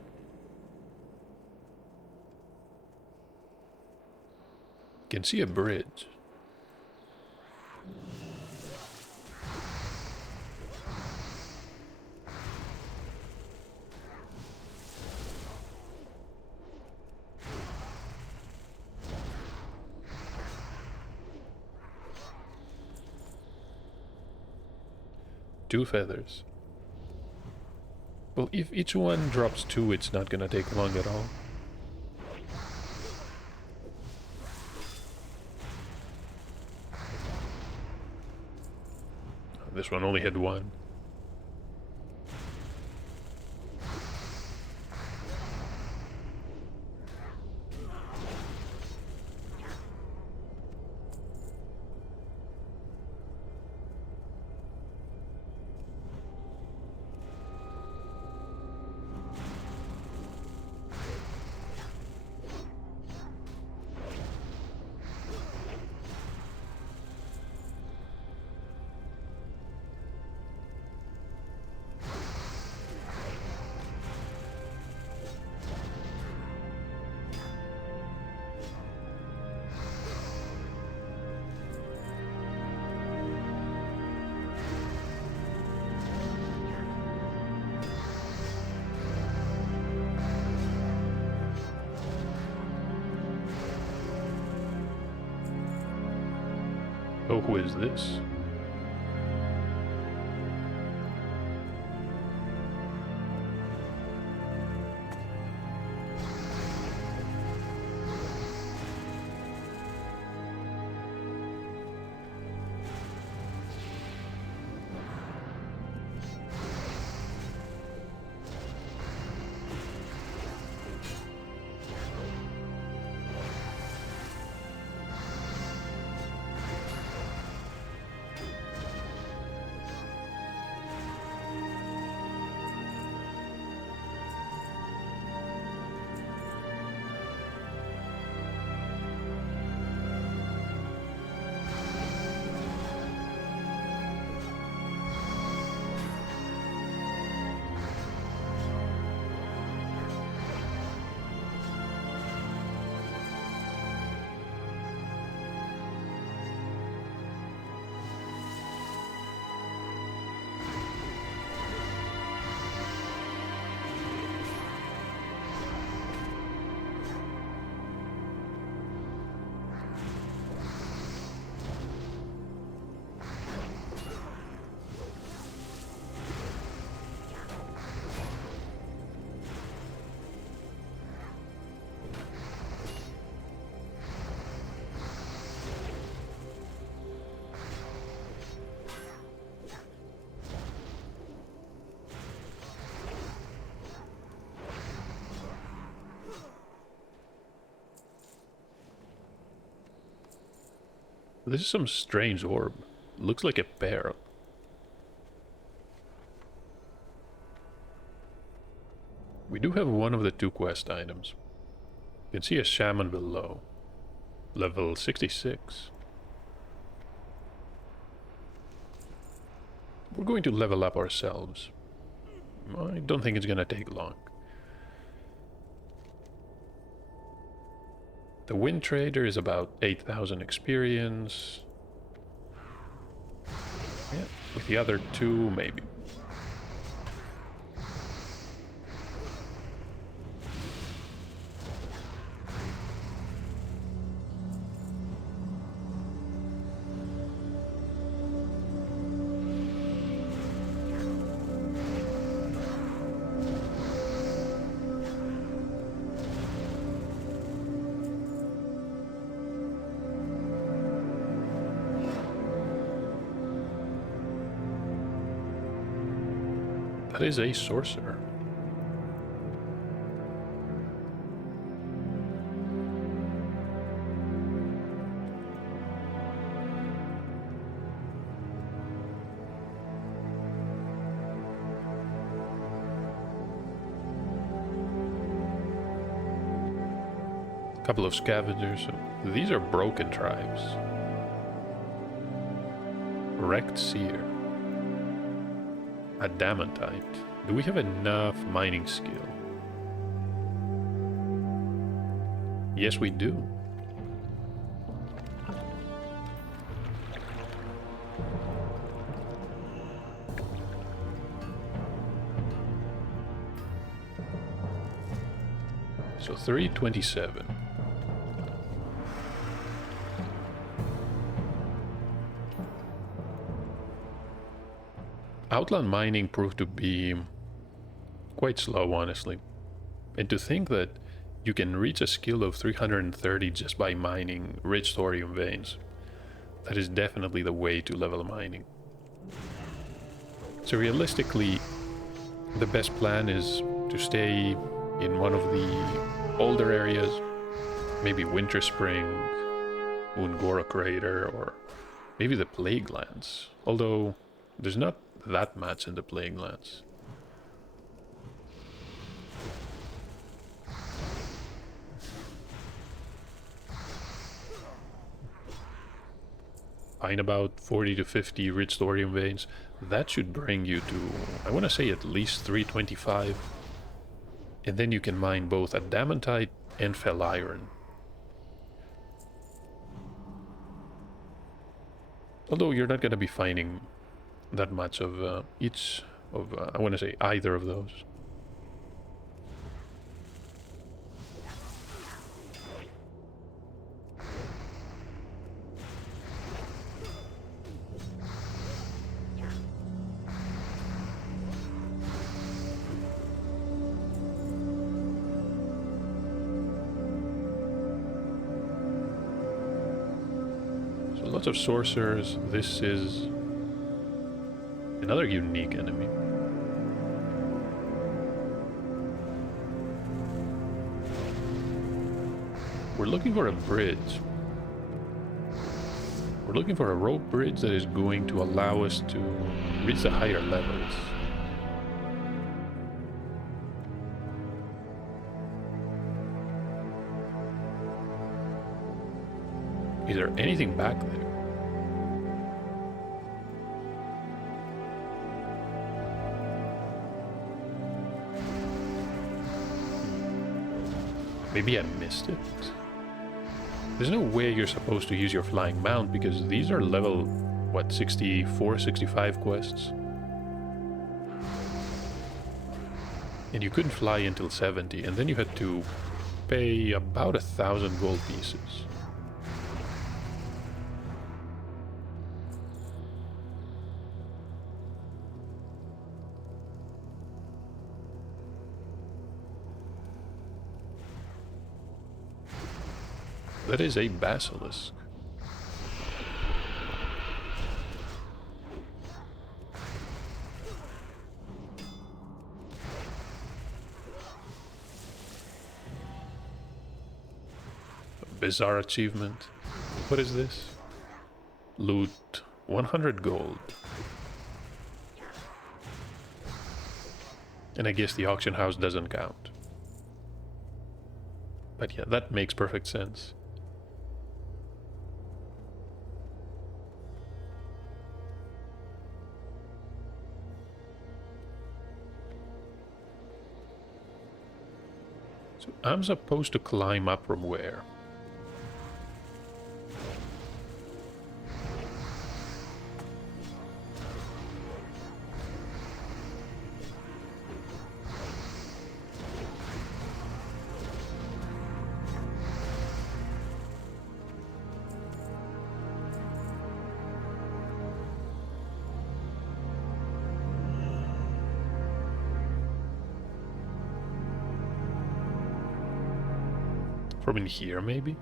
Can see a bridge. Two feathers. Well, if each one drops 2, it's not gonna take long at all. This one only had 1. Oh, who is this? This is some strange orb. Looks like a bear. We do have one of the two quest items. You can see a shaman below. Level 66. We're going to level up ourselves. I don't think it's gonna take long. The Wind Trader is about 8,000 experience. Yeah, with the other two, maybe. That is a sorcerer. Couple of scavengers. These are broken tribes. Wrecked Seer. Adamantite. Do we have enough mining skill? Yes, we do. So 327. Outland mining proved to be quite slow, honestly. And to think that you can reach a skill of 330 just by mining rich thorium veins, that is definitely the way to level mining. So realistically, the best plan is to stay in one of the older areas, maybe Winter Spring, Ungora Crater, or maybe the Plague Lands. Although there's not that much in the Plague Lands. Find about 40 to 50 rich thorium veins. That should bring you to, I want to say, at least 325. And then you can mine both adamantite and fel iron. Although you're not going to be finding that much of each of, I want to say, either of those. lots of sorcerers. This is another unique enemy. We're looking for a bridge. We're looking for a rope bridge that is going to allow us to reach the higher levels. Is there anything back there? Maybe I missed it. There's no way you're supposed to use your flying mount because these are level, what, 64, 65 quests? And you couldn't fly until 70, and then you had to pay about 1,000 gold pieces. That is a basilisk. A bizarre achievement. What is this? Loot 100 gold. And I guess the auction house doesn't count. But yeah, that makes perfect sense. So I'm supposed to climb up from where? From in here, maybe?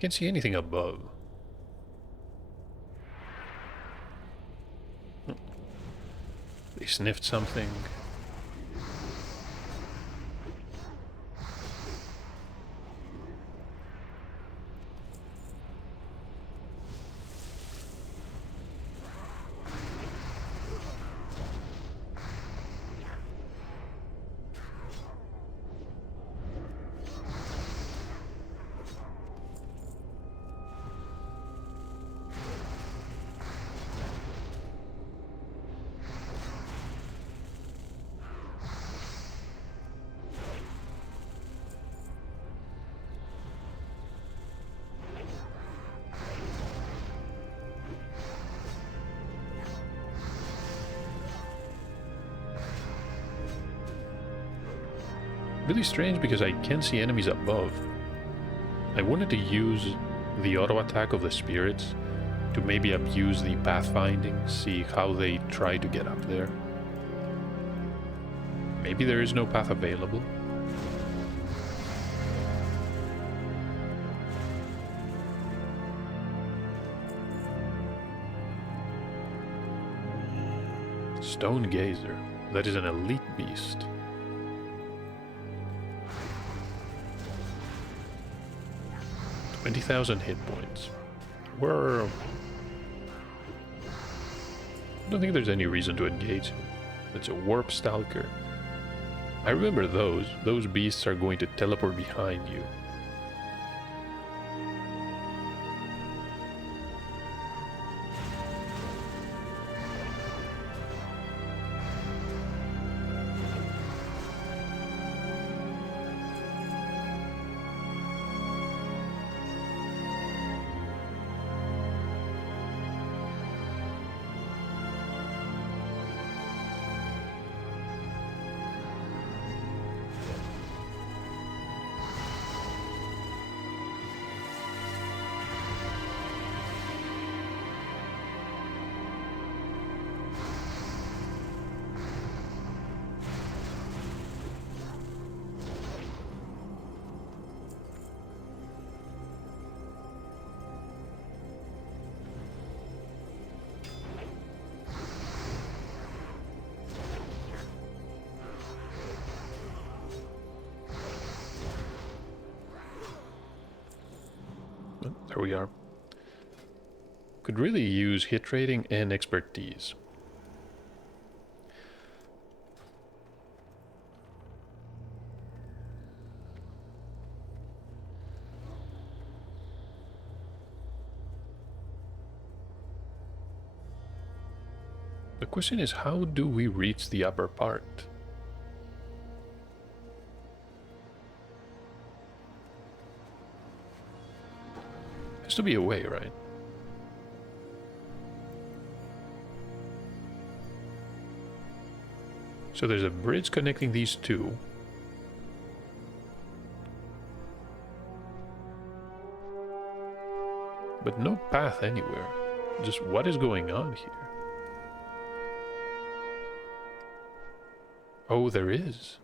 Can't see anything above. They sniffed something. Really strange because I can't see enemies above. I wanted to use the auto attack of the spirits to maybe abuse the pathfinding, see how they try to get up there. Maybe there is no path available. Stone Gazer. That is an elite beast. 20,000 hit points. I don't think there's any reason to engage him. It's a warp stalker. I remember those. Those beasts are going to teleport behind you. There we are. Could really use hit rating and expertise. The question is, how do we reach the upper part? Has to be a way, right? So there's a bridge connecting these two. But no path anywhere. Just what is going on here? Oh, there is.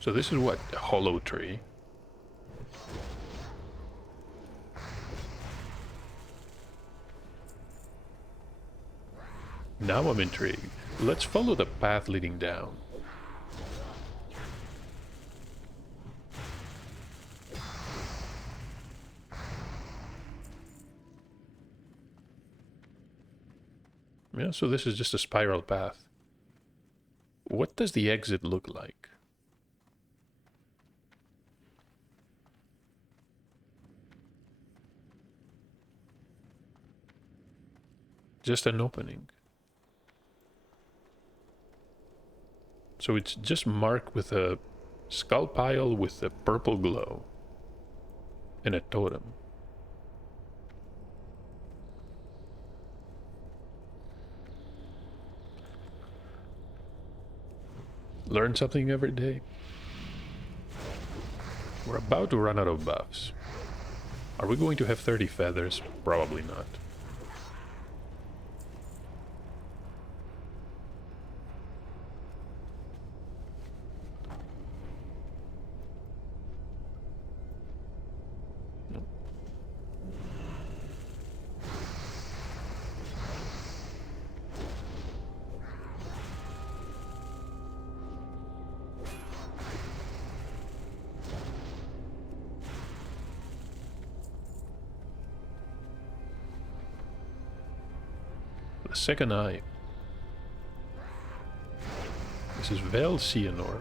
So this is what? A hollow tree. Now I'm intrigued. Let's follow the path leading down. Yeah, so this is just a spiral path. What does the exit look like? Just an opening. So it's just marked with a skull pile with a purple glow. And a totem. Learn something every day. We're about to run out of buffs. Are we going to have 30 feathers? Probably not. The second eye. This is Vel Cianor.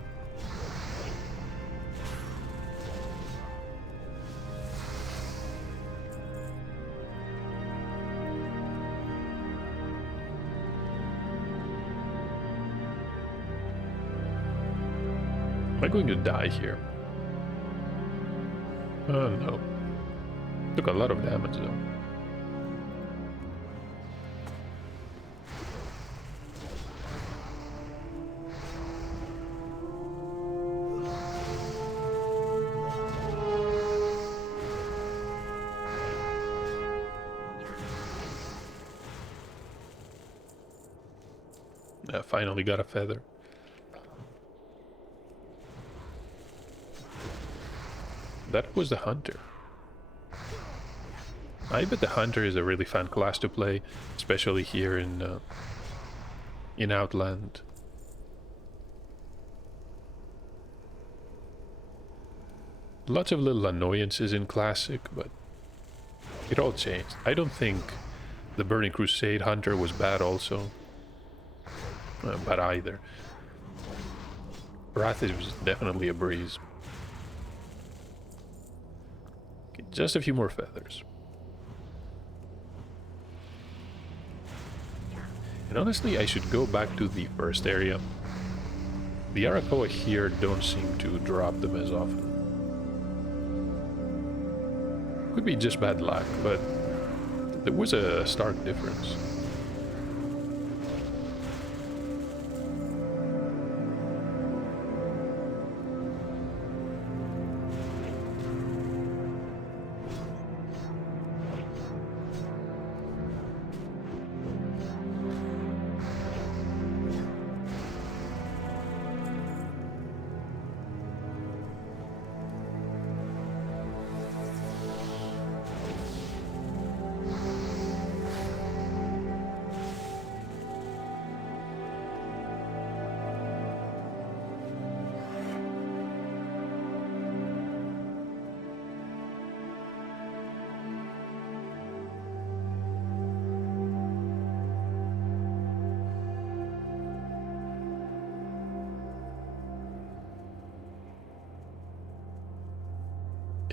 Am I going to die here? Oh no. Took a lot of damage though. I finally got a feather. That was the hunter. I bet the hunter is a really fun class to play, especially here in Outland. Lots of little annoyances in Classic, but it all changed. I don't think the Burning Crusade hunter was bad also. Bad either. Wrath was definitely a breeze. Okay, just a few more feathers. And honestly, I should go back to the first area. The Arakoa here don't seem to drop them as often. Could be just bad luck, but there was a stark difference.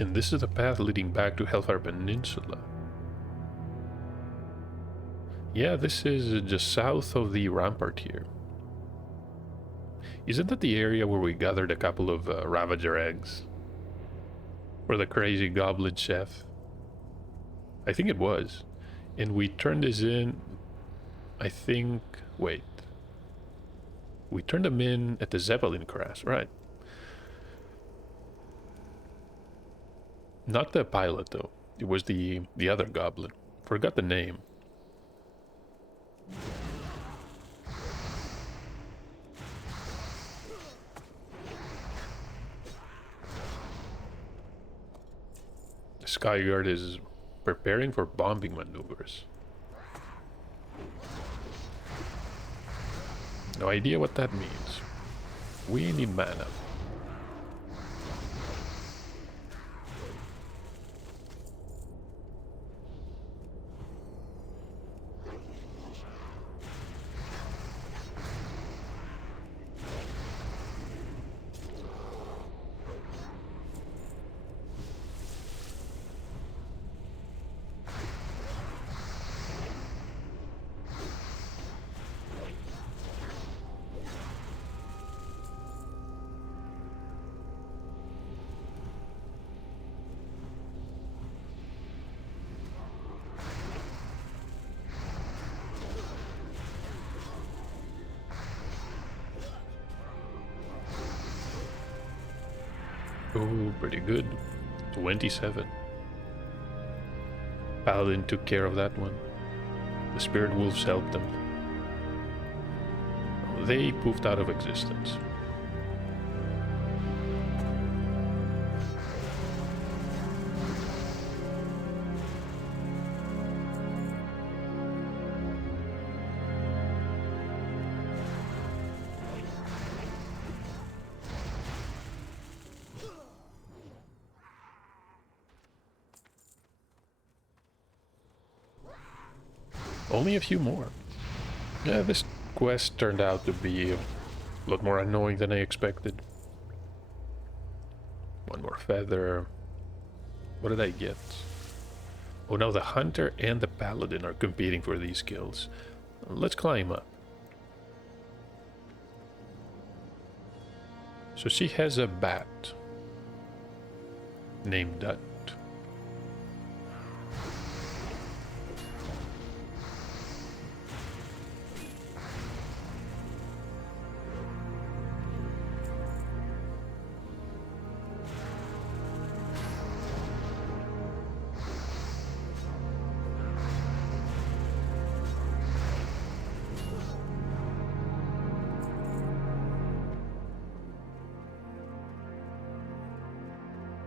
And this is the path leading back to Hellfire Peninsula. Yeah, this is just south of the rampart here. Isn't that the area where we gathered a couple of Ravager eggs? For the crazy goblin chef? I think it was. And we turned this in, I think... Wait. We turned them in at the Zeppelin crash, right? Not the pilot, though. It was the other goblin. Forgot the name. The Skyguard is preparing for bombing maneuvers. No idea what that means. We need mana. Oh, pretty good. 27. Paladin took care of that one. The Spirit Wolves helped them. They poofed out of existence. Only a few more. Yeah, this quest turned out to be a lot more annoying than I expected. One more feather. What did I get? Oh, now the Hunter and the Paladin are competing for these kills. Let's climb up. So she has a bat named Dut.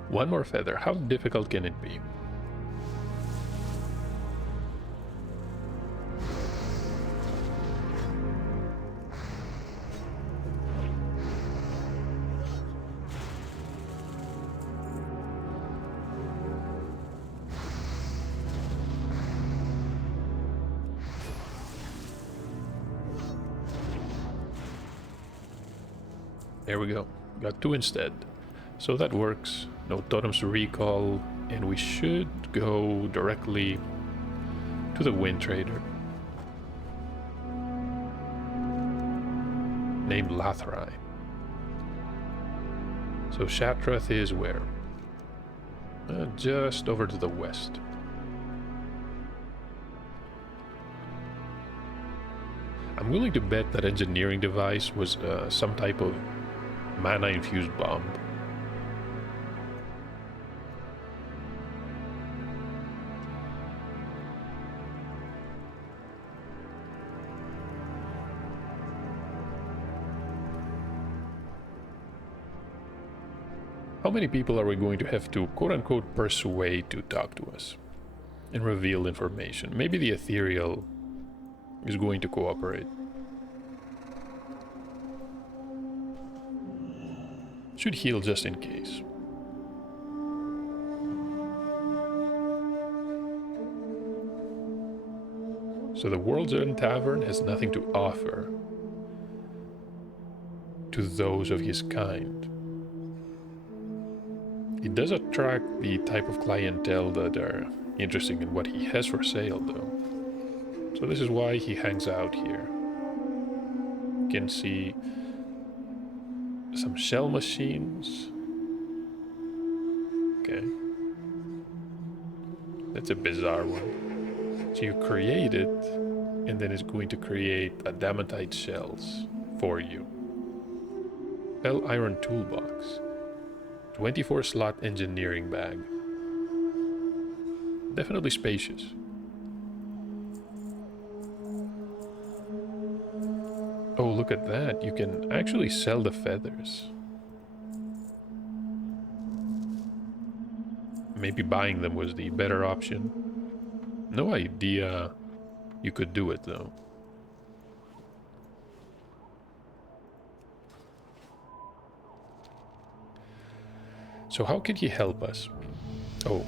One more feather. How difficult can it be? There we go. Got two instead. So that works. No totems to recall, and we should go directly to the Wind Trader named Lathrai. So Shatrath is where? Just over to the west. I'm willing to bet that engineering device was some type of mana-infused bomb. How many people are we going to have to quote-unquote persuade to talk to us and reveal information? Maybe the Ethereal is going to cooperate. Should heal just in case. So the World's End Tavern has nothing to offer to those of his kind. It does attract the type of clientele that are interested in what he has for sale, though. So this is why he hangs out here. You can see some shell machines. Okay. That's a bizarre one. So you create it, and then it's going to create adamantite shells for you. Bell iron toolbox. 24 slot engineering bag. Definitely spacious. Oh, look at that. You can actually sell the feathers. Maybe buying them was the better option. No idea you could do it, though. So how can he help us? Oh,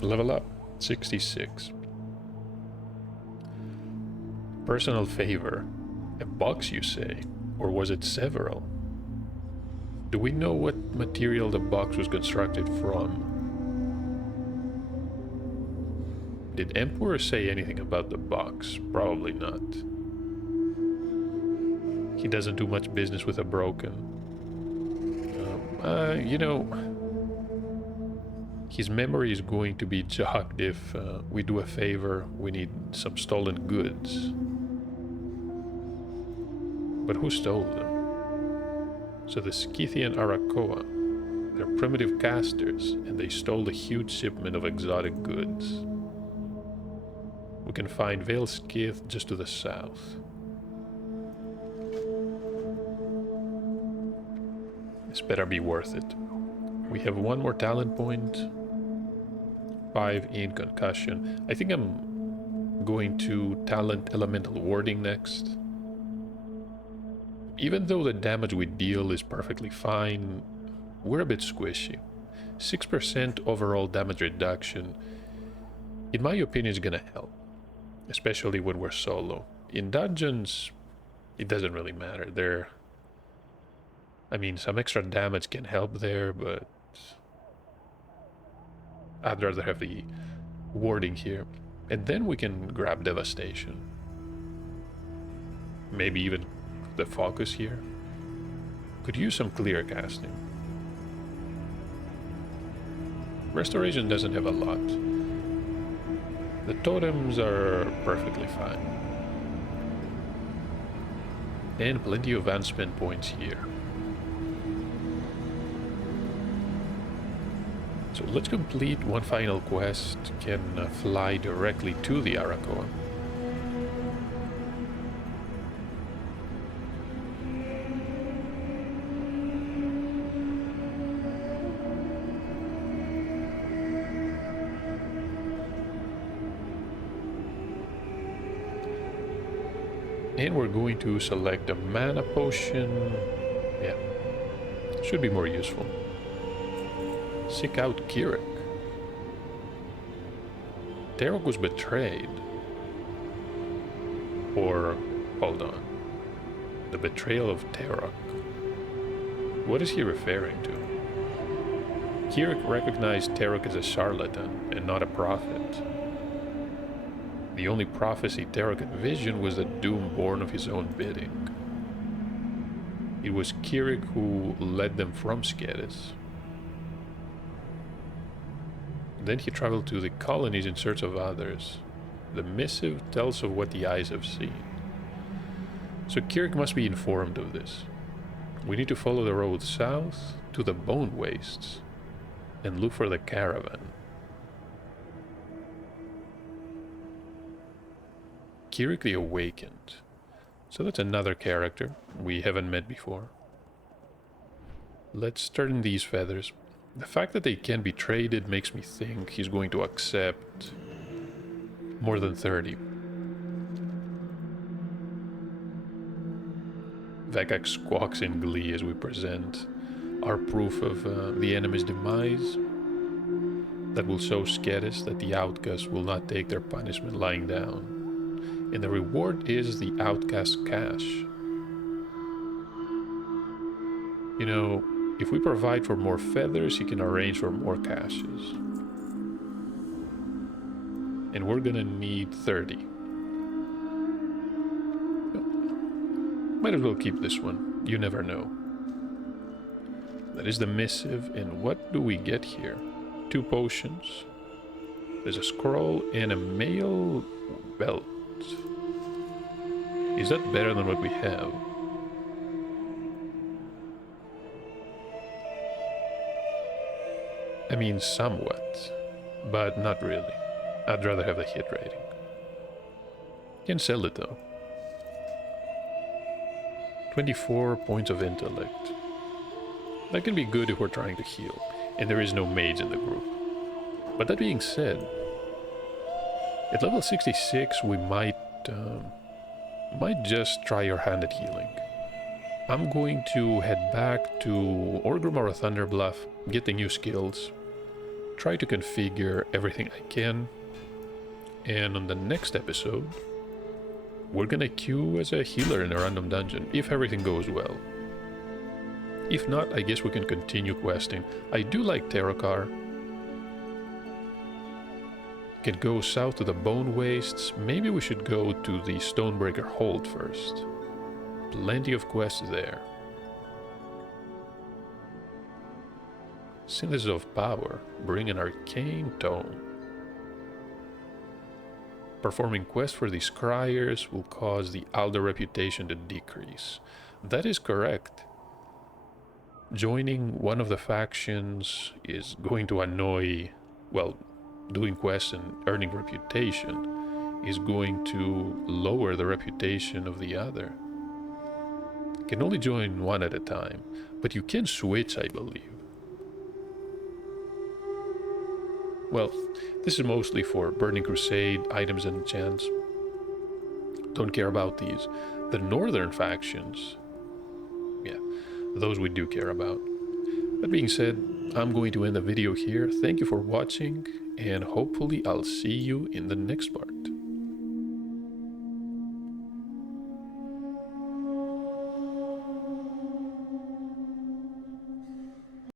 level up. 66. Personal favor. A box, you say? Or was it several? Do we know what material the box was constructed from? Did Emperor say anything about the box? Probably not. He doesn't do much business with a broken. You know, his memory is going to be jogged if we do a favor. We need some stolen goods. But who stole them? So the Scythian Arakoa, they're primitive casters, and they stole a huge shipment of exotic goods. We can find Vale Skith just to the south. This better be worth it. We have one more talent point. 5 in concussion. I think I'm going to talent elemental warding next. Even though the damage we deal is perfectly fine, we're a bit squishy. 6% overall damage reduction, in my opinion, is gonna help. Especially when we're solo. In dungeons, it doesn't really matter. I mean, some extra damage can help there, but I'd rather have the warding here. And then we can grab Devastation. Maybe even the focus here. Could use some clear casting. Restoration doesn't have a lot. The totems are perfectly fine. And plenty of unspent points here. So let's complete one final quest. Can fly directly to the Arakoa. And we're going to select a mana potion. Yeah, should be more useful. Seek out Kirik. Tarok was betrayed. Or, hold on. The betrayal of Tarok. What is he referring to? Kirik recognized Tarok as a charlatan and not a prophet. The only prophecy Tarok envisioned was the doom born of his own bidding. It was Kirik who led them from Skedis. Then he traveled to the colonies in search of others. The missive tells of what the eyes have seen. So Kirik must be informed of this. We need to follow the road south to the Bone Wastes and look for the caravan. Kirik the Awakened. So that's another character we haven't met before. Let's turn these feathers. The fact that they can be traded makes me think he's going to accept more than 30. Vekak squawks in glee as we present our proof of the enemy's demise. That will show Skedis that the outcasts will not take their punishment lying down. And the reward is the outcast cash. You know, If we provide for more feathers, he can arrange for more caches. And we're gonna need 30. Might as well keep this one. You never know. That is the missive, and what do we get here? 2 potions. There's a scroll and a mail belt. Is that better than what we have? I mean, somewhat, but not really. I'd rather have the hit rating. Can sell it though. 24 points of intellect. That can be good if we're trying to heal, and there is no mage in the group. But that being said, at level 66 we might just try our hand at healing. I'm going to head back to Orgrim or Thunderbluff, get the new skills, try to configure everything I can, and on the next episode, we're gonna queue as a healer in a random dungeon, if everything goes well. If not, I guess we can continue questing. I do like Terrakar. Can go south to the Bone Wastes. Maybe we should go to the Stonebreaker Hold first. Plenty of quests there. Synthesis of Power. Bring an arcane tome. Performing quests for the Scryers will cause the Alder reputation to decrease. That is correct. Joining one of the factions is going to annoy, well, doing quests and earning reputation is going to lower the reputation of the other. You can only join one at a time, but you can switch, I believe. Well, this is mostly for Burning Crusade, items and enchants. Don't care about these. The northern factions, yeah, those we do care about. That being said, I'm going to end the video here. Thank you for watching, and hopefully I'll see you in the next part.